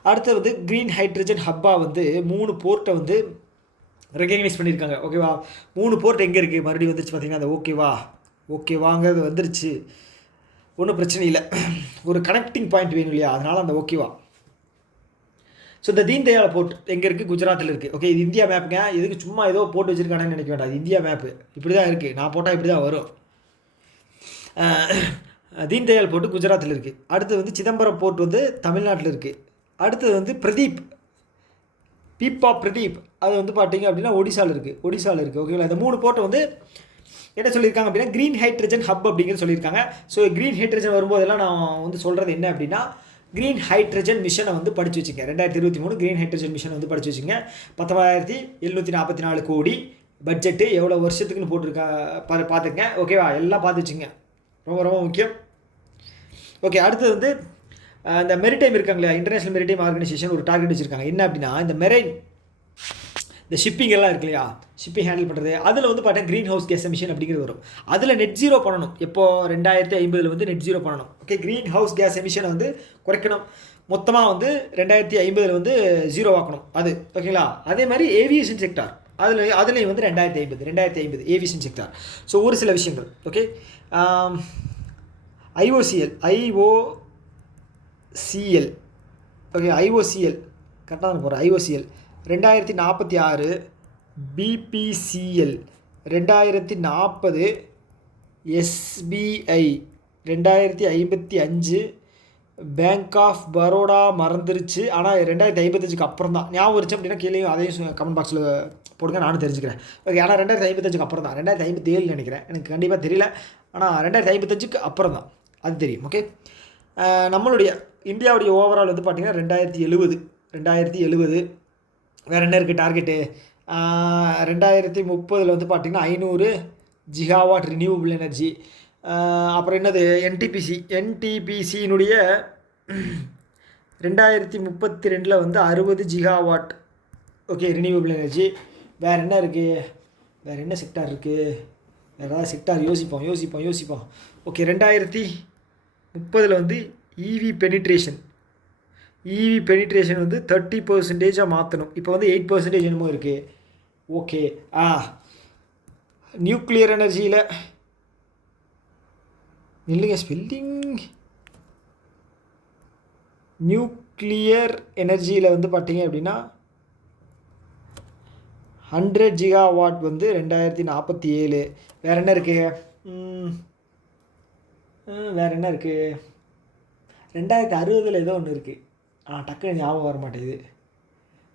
அடுத்து வந்து க்ரீன் ஹைட்ரஜன் ஹப்பாக வந்து 3 போர்ட்டை வந்து ரெகக்னைஸ் பண்ணியிருக்காங்க. ஓகேவா, 3 போர்ட் எங்கே இருக்குது மறுபடியும் வந்துருச்சு பார்த்தீங்கன்னா அந்த ஓகேவாங்கிறது வந்துருச்சு. ஒன்றும் பிரச்சனை இல்லை, ஒரு கனெக்டிங் பாயிண்ட் வேணும் இல்லையா, அதனால் அந்த ஓகேவா. ஸோ இந்த தீன் தயாள் போர்ட் எங்கே இருக்குது? குஜராத்தில் இருக்குது. ஓகே, இது இந்தியா மேப்புங்க. இதுக்கு சும்மா ஏதோ போட்டு வச்சுருக்கானேன்னு நினைக்க வேண்டாம், இது இந்தியா மேப்பு. இப்படி தான் இருக்குது, நான் போட்டால் இப்படி தான் வரும். தீன் தயாள் போர்ட்டு குஜராத்தில் இருக்குது. அடுத்து வந்து சிதம்பரம் போர்ட் வந்து தமிழ்நாட்டில் இருக்குது. அடுத்தது வந்து பீப்பா பிரதீப் அது வந்து பார்த்தீங்க அப்படின்னா ஒடிசாவில் இருக்குது. ஓகேங்களா, இந்த 3 போர்ட்டை வந்து என்ன சொல்லியிருக்காங்க அப்படின்னா க்ரீன் ஹைட்ரஜன் ஹப் அப்படிங்கிறது சொல்லியிருக்காங்க. ஸோ க்ரீன் ஹைட்ரஜன் வரும்போதெல்லாம் நான் வந்து சொல்கிறது என்ன அப்படின்னா, க்ரீன் ஹைட்ரஜன் மிஷனை வந்து படித்து வச்சுங்க. 2023 க்ரீன் ஹைட்ரஜன் மிஷனை வந்து படித்து வச்சுங்க. 19,744 கோடி பட்ஜெட்டு, எவ்வளோ வருஷத்துக்குன்னு போட்டிருக்கா பார்த்துங்க. ஓகேவா, எல்லாம் பார்த்து வச்சுங்க, ரொம்ப ரொம்ப முக்கியம். ஓகே, அடுத்தது வந்து இந்த மெரிடைம் இருக்காங்களா, இன்டர்நேஷ்னல் மெரிடைம் ஆர்கனைசேஷன் ஒரு டார்கெட் வச்சுருக்காங்க. என்ன அப்படின்னா, இந்த ஷிப்பிங் எல்லாம் இருக்கு இல்லையா, ஷிப்பிங் ஹேண்டில் பண்ணுறது, அதில் வந்து பார்த்தா க்ரீன் ஹவுஸ் கேஸ் எமிஷன் அப்படிங்கிறது வரும். அதில் நெட் ஜீரோ பண்ணணும். இப்போது 2050 வந்து நெட் ஜீரோ பண்ணணும். ஓகே, க்ரீன் ஹவுஸ் கேஸ் எமிஷனை வந்து குறைக்கணும். மொத்தமாக வந்து 2050 வந்து ஜீரோ ஆக்கணும் அது. ஓகேங்களா, அதே மாதிரி ஏவியேஷன் செக்டார் அதுலேயும் வந்து 2050 ஏவியேஷன் செக்டார். ஸோ ஒரு சில விஷயங்கள். ஓகே, ஐஓசிஎல் ஓகே, ஐஓசிஎல் கரெக்டாக தான் போகிறேன். IOCL 2046, BPCL 2040, SBI 2055, bank of Baroda மறந்துருச்சு. ஆனால் 2055 அப்புறம் தான் ஞாபகம் வச்சு அப்படின்னா கீழே அதையும் கமெண்ட் பாக்ஸில் போடுங்க, நானும் தெரிஞ்சுக்கிறேன். ஓகே, ஆனால் 2055 அப்புறம் தான், 2057 நினைக்கிறேன், எனக்கு கண்டிப்பாக தெரியல. ஆனால் 2055 அப்புறம் தான் அது தெரியும். ஓகே, நம்மளுடைய இந்தியாவுடைய ஓவரால் வந்து பார்த்திங்கன்னா 2070. வேறு என்ன இருக்குது டார்கெட்டு? 2030 வந்து பார்த்திங்கன்னா 500 ஜிகாவாட் ரினியூவபிள் எனர்ஜி. அப்புறம் என்னது, என்டிபிசியினுடைய 2032 வந்து 60 ஜிகாவாட். Okay, renewable energy. வேறு என்ன இருக்குது? வேறு என்ன செக்டார் இருக்குது? வேறு ஏதாவது செக்டார் யோசிப்போம். ஓகே, 2030 வந்து இவி பெனிட்ரேஷன் வந்து 30% மாற்றணும். இப்போ வந்து 8% என்னமோ இருக்குது. ஓகே, நியூக்ளியர் எனர்ஜியில் இல்லைங்க ஸ்பெல்லிங். நியூக்ளியர் எனர்ஜியில் வந்து பார்த்தீங்க அப்படின்னா 100 ஜிகாவாட் வந்து 2047. வேறு என்ன இருக்குது? 2060 ஏதோ ஒன்று இருக்குது, டக்குன்னு ஞாபகம் வர மாட்டேங்குது.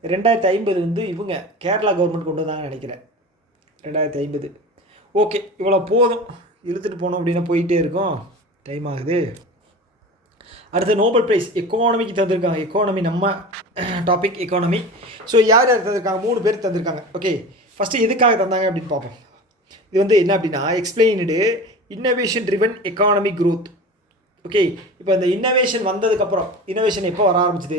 2050 வந்து இவங்க கேரளா கவர்மெண்ட் கொண்டு வந்தாங்கன்னு நினைக்கிறேன். 2050. ஓகே, இவ்வளோ போதும், இழுத்துட்டு போனோம் அப்படின்னா போயிட்டே இருக்கும், டைம் ஆகுது. அடுத்து நோபல் ப்ரைஸ் எக்கானமிக்கு தந்திருக்காங்க. எக்கானமி நம்ம டாபிக் எக்கானமி. ஸோ யார் தந்திருக்காங்க? 3 பேர் தந்திருக்காங்க. ஓகே, ஃபஸ்ட்டு எதுக்காக தந்தாங்க அப்படின்னு பார்ப்போம். இது வந்து என்ன அப்படின்னா, explained innovation driven economic growth. Okay, இப்போ இந்த இன்னோவேஷன் வந்ததுக்கப்புறம், இன்னோவேஷன் எப்போ வர ஆரம்பிச்சிது?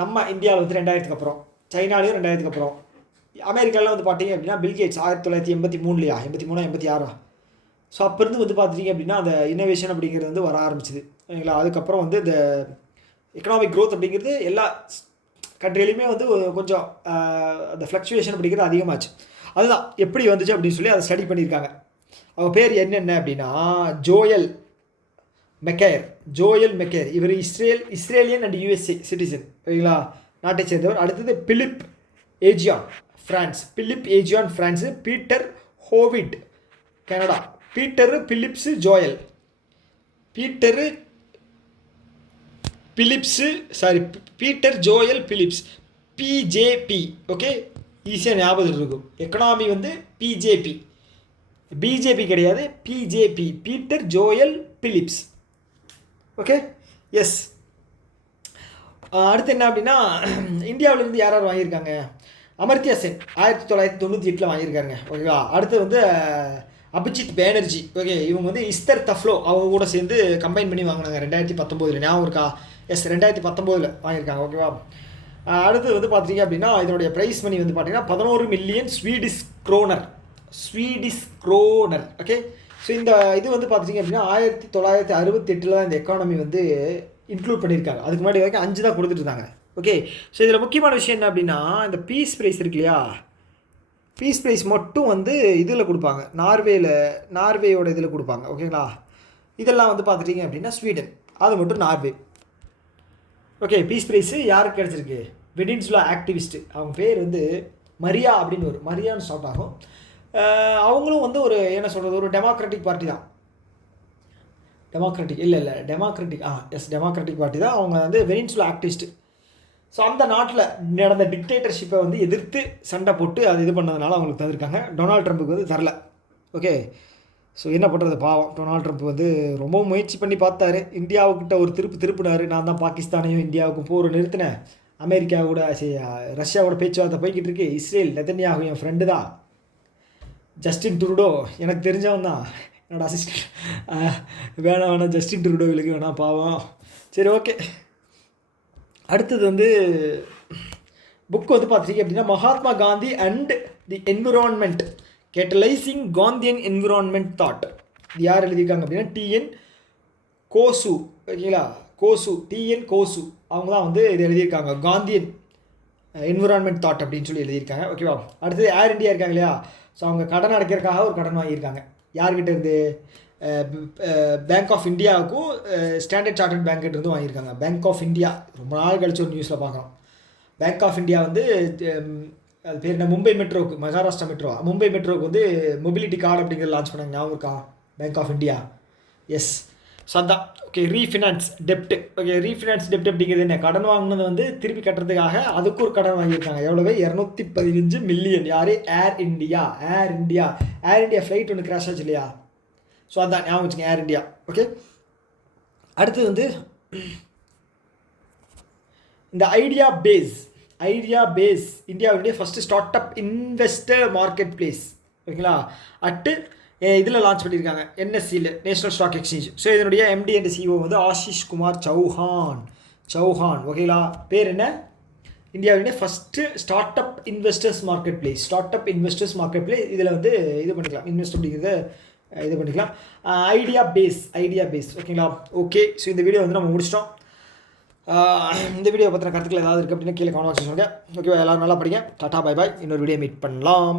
நம்ம இந்தியாவில் வந்து 2000க்கு அப்புறம், சைனாலையும் 2000க்கு அப்புறம், அமெரிக்காவில் வந்து பார்த்தீங்க அப்படின்னா பில்கேட்ஸ் 1983 86. ஸோ அப்போருந்து வந்து பார்த்துட்டிங்க அப்படின்னா அந்த இன்னோவேஷன் அப்படிங்கிறது வந்து வர ஆரம்பிச்சிது. ஓகேங்களா, அதுக்கப்புறம் வந்து இந்த எக்கனாமிக் க்ரோத் அப்படிங்கிறது எல்லா கண்ட்ரிலையுமே வந்து கொஞ்சம் அந்த ஃப்ளக்சுவேஷன் அப்படிங்கிறது அதிகமாச்சு. அதுதான் எப்படி வந்துச்சு அப்படின்னு சொல்லி அதை ஸ்டடி பண்ணியிருக்காங்க. அவங்க பேர் என்னென்ன அப்படின்னா ஜோயல் மெக்கையர். இவர் இஸ்ரேலியன் அண்ட் யூஎஸ்ஏ சிட்டிசன். ஓகேங்களா, நாட்டை சேர்ந்தவர். அடுத்தது Philippe Aghion France. Peter Howitt Canada. Peter Phillips Joel. Peter Joel Phillips, BJP. Okay, ஈஸியாக ஞாபகம் இருக்கும். எக்கனாமி வந்து பிஜேபி, பிஜேபி கிடையாது, BJP, Peter Joel Phillips. Okay, yes. அடுத்து என்ன அப்படின்னா, இந்தியாவிலேருந்து யார் வாங்கியிருக்காங்க? அமர்த்தியா சென் 1998 வாங்கியிருக்காங்க. ஓகேவா. அடுத்து வந்து அபிஜித் பேனர்ஜி. ஓகே, இவங்க வந்து இஸ்தர் தஃப்லோ அவங்க கூட சேர்ந்து கம்பைன் பண்ணி வாங்கினாங்க 2019. ஞாபகம் இருக்கா? எஸ் 2019 வாங்கியிருக்காங்க. ஓகேவா. அடுத்து வந்து பார்த்தீங்க அப்படின்னா இதனுடைய ப்ரைஸ் மணி வந்து பார்த்தீங்கன்னா 11 million Swedish kroner. Okay. So இந்த இது வந்து பார்த்தீங்க அப்படின்னா 1968 தான் இந்த எக்கானமி வந்து இன்க்ளூட் பண்ணியிருக்காங்க. அதுக்கு முன்னாடி வரைக்கும் 5 தான் கொடுத்துட்டு இருந்தாங்க. ஓகே. ஸோ இதில் முக்கியமான விஷயம் என்ன அப்படின்னா இந்த பீஸ் ப்ரைஸ் இருக்கு இல்லையா, பீஸ் ப்ரைஸ் மட்டும் வந்து இதில் கொடுப்பாங்க, நார்வேயோட இதில் கொடுப்பாங்க. ஓகேங்களா. இதெல்லாம் வந்து பார்த்துட்டிங்க அப்படின்னா ஸ்வீடன், அது மட்டும் நார்வே. ஓகே. பீஸ் ப்ரைஸு யாருக்கு கிடச்சிருக்கு? வெனின்சுலா ஆக்டிவிஸ்ட்டு, அவங்க பேர் வந்து மரியா அப்படின்னு மரியான்னு ஸ்டார்ட் ஆகும். அவங்களும் வந்து ஒரு என்ன சொல்கிறது, ஒரு டெமோக்ராட்டிக் பார்ட்டி தான். டெமோக்ராட்டிக் பார்ட்டி தான். அவங்க வந்து வெனின்சுலா ஆக்டிவிஸ்ட்டு. ஸோ அந்த நாட்டில் நடந்த டிக்டேட்டர்ஷிப்பை வந்து எதிர்த்து சண்டை போட்டு அது இது பண்ணதுனால அவங்களுக்கு தந்திருக்காங்க. டொனால்ட் ட்ரம்ப்புக்கு வந்து தரல. ஓகே. ஸோ என்ன பண்ணுறது, பாவம் டொனால்ட் ட்ரம்ப் வந்து ரொம்ப முயற்சி பண்ணி பார்த்தாரு. இந்தியாவுக்கிட்ட ஒரு திருப்பினார். நான் தான் பாகிஸ்தானையும் இந்தியாவுக்கும் போர் நிறுத்தினேன், அமெரிக்கா கூட ரஷ்யாவோட பேச்சுவார்த்தை போய்கிட்டு இருக்கு, இஸ்ரேல் நெதன்யாகு என் ஃப்ரெண்டு தான், ஜஸ்டின் ட்ரூடோ எனக்கு தெரிஞ்சவன் தான், என்னோடய அசிஸ்டன்ட், வேணாம் ஜஸ்டின் ட்ரூடோவிலுக்கு வேணாம் பாவம். சரி, ஓகே. அடுத்தது வந்து புக் வந்து பார்த்துட்டீங்க அப்படின்னா Mahatma Gandhi and the environment, கேட்டலைசிங் Gandhian environment thought. இது யார் எழுதியிருக்காங்க அப்படின்னா டிஎன் கோசு. ஓகேங்களா. டிஎன் கோசு அவங்க தான் வந்து இது எழுதியிருக்காங்க, காந்தியன் என்விரான்மெண்ட் தாட் அப்படின்னு சொல்லி எழுதியிருக்காங்க. ஓகேவா. அடுத்தது ஏர் இண்டியா இருக்காங்க இல்லையா, ஸோ அவங்க கடன் அடைக்கிறதுக்காக ஒரு கடன் வாங்கியிருக்காங்க. யார்கிட்ட இருந்து? பேங்க் ஆஃப் இந்தியாவுக்கும் ஸ்டாண்டர்ட் சார்ட்டர்ட் பேங்க்கிட்ட இருந்து வாங்கியிருக்காங்க. பேங்க் ஆஃப் இந்தியா ரொம்ப நாள் கழிச்சு ஒரு நியூஸில் பார்க்குறோம். பேங்க் ஆஃப் இந்தியா வந்து அது பேர் என்ன, மும்பை மெட்ரோவுக்கு, மகாராஷ்டிரா மெட்ரோ, மும்பை மெட்ரோவுக்கு வந்து மொபிலிட்டி கார்டு அப்படிங்கிறது லான்ச் பண்ணாங்க. ஞாபகம் இருக்கா? Bank of India. S. So அதான். ஓகே. ரீஃபினான்ஸ் டெப்ட். ஓகே. ரீஃபினான்ஸ் டெப்ட் அப்படிங்கிறது என்ன, கடன் வாங்கினது வந்து திருப்பி கட்டுறதுக்காக அதுக்கு ஒரு கடன் வாங்கியிருக்காங்க. எவ்வளவு? 215 மில்லியன். யார்? ஏர் இண்டியா ஃப்ளைட் ஒன்று கிராஷ் ஆச்சு இல்லையா, ஸோ அதான் ஞாபகம் வச்சுங்க, ஏர் இண்டியா. ஓகே. அடுத்து வந்து இந்த ஐடியா பேஸ் இந்தியாவுடைய first start up investor marketplace. ஓகேங்களா. இதில் லான்ச் பண்ணியிருக்காங்க, என்எஸ்சியில், நேஷனல் ஸ்டாக் எக்ஸ்சேஞ்ச். ஸோ இதனுடைய எம்டி அண்ட் சிஓ வந்து ஆஷிஷ் குமார் சௌஹான். ஓகேங்களா. பேர் என்ன? இந்தியாவுடைய first start up investors marketplace. இதில் வந்து இது பண்ணிக்கலாம், இன்வெஸ்ட் அப்படிங்கிறத இது பண்ணிக்கலாம். Idea base. ஓகேங்களா. ஓகே. ஸோ இந்த வீடியோ வந்து நம்ம முடிச்சிட்டோம். இந்த வீடியோ பற்றின கருத்துக்கள் ஏதாவது இருக்குது அப்படின்னா கீழே கமெண்ட் பாக்ஸ் சொல்லுங்கள். ஓகேவா. எல்லோரும் நல்லா படிங்க. Tata bye bye. இன்னொரு வீடியோ மீட் பண்ணலாம்.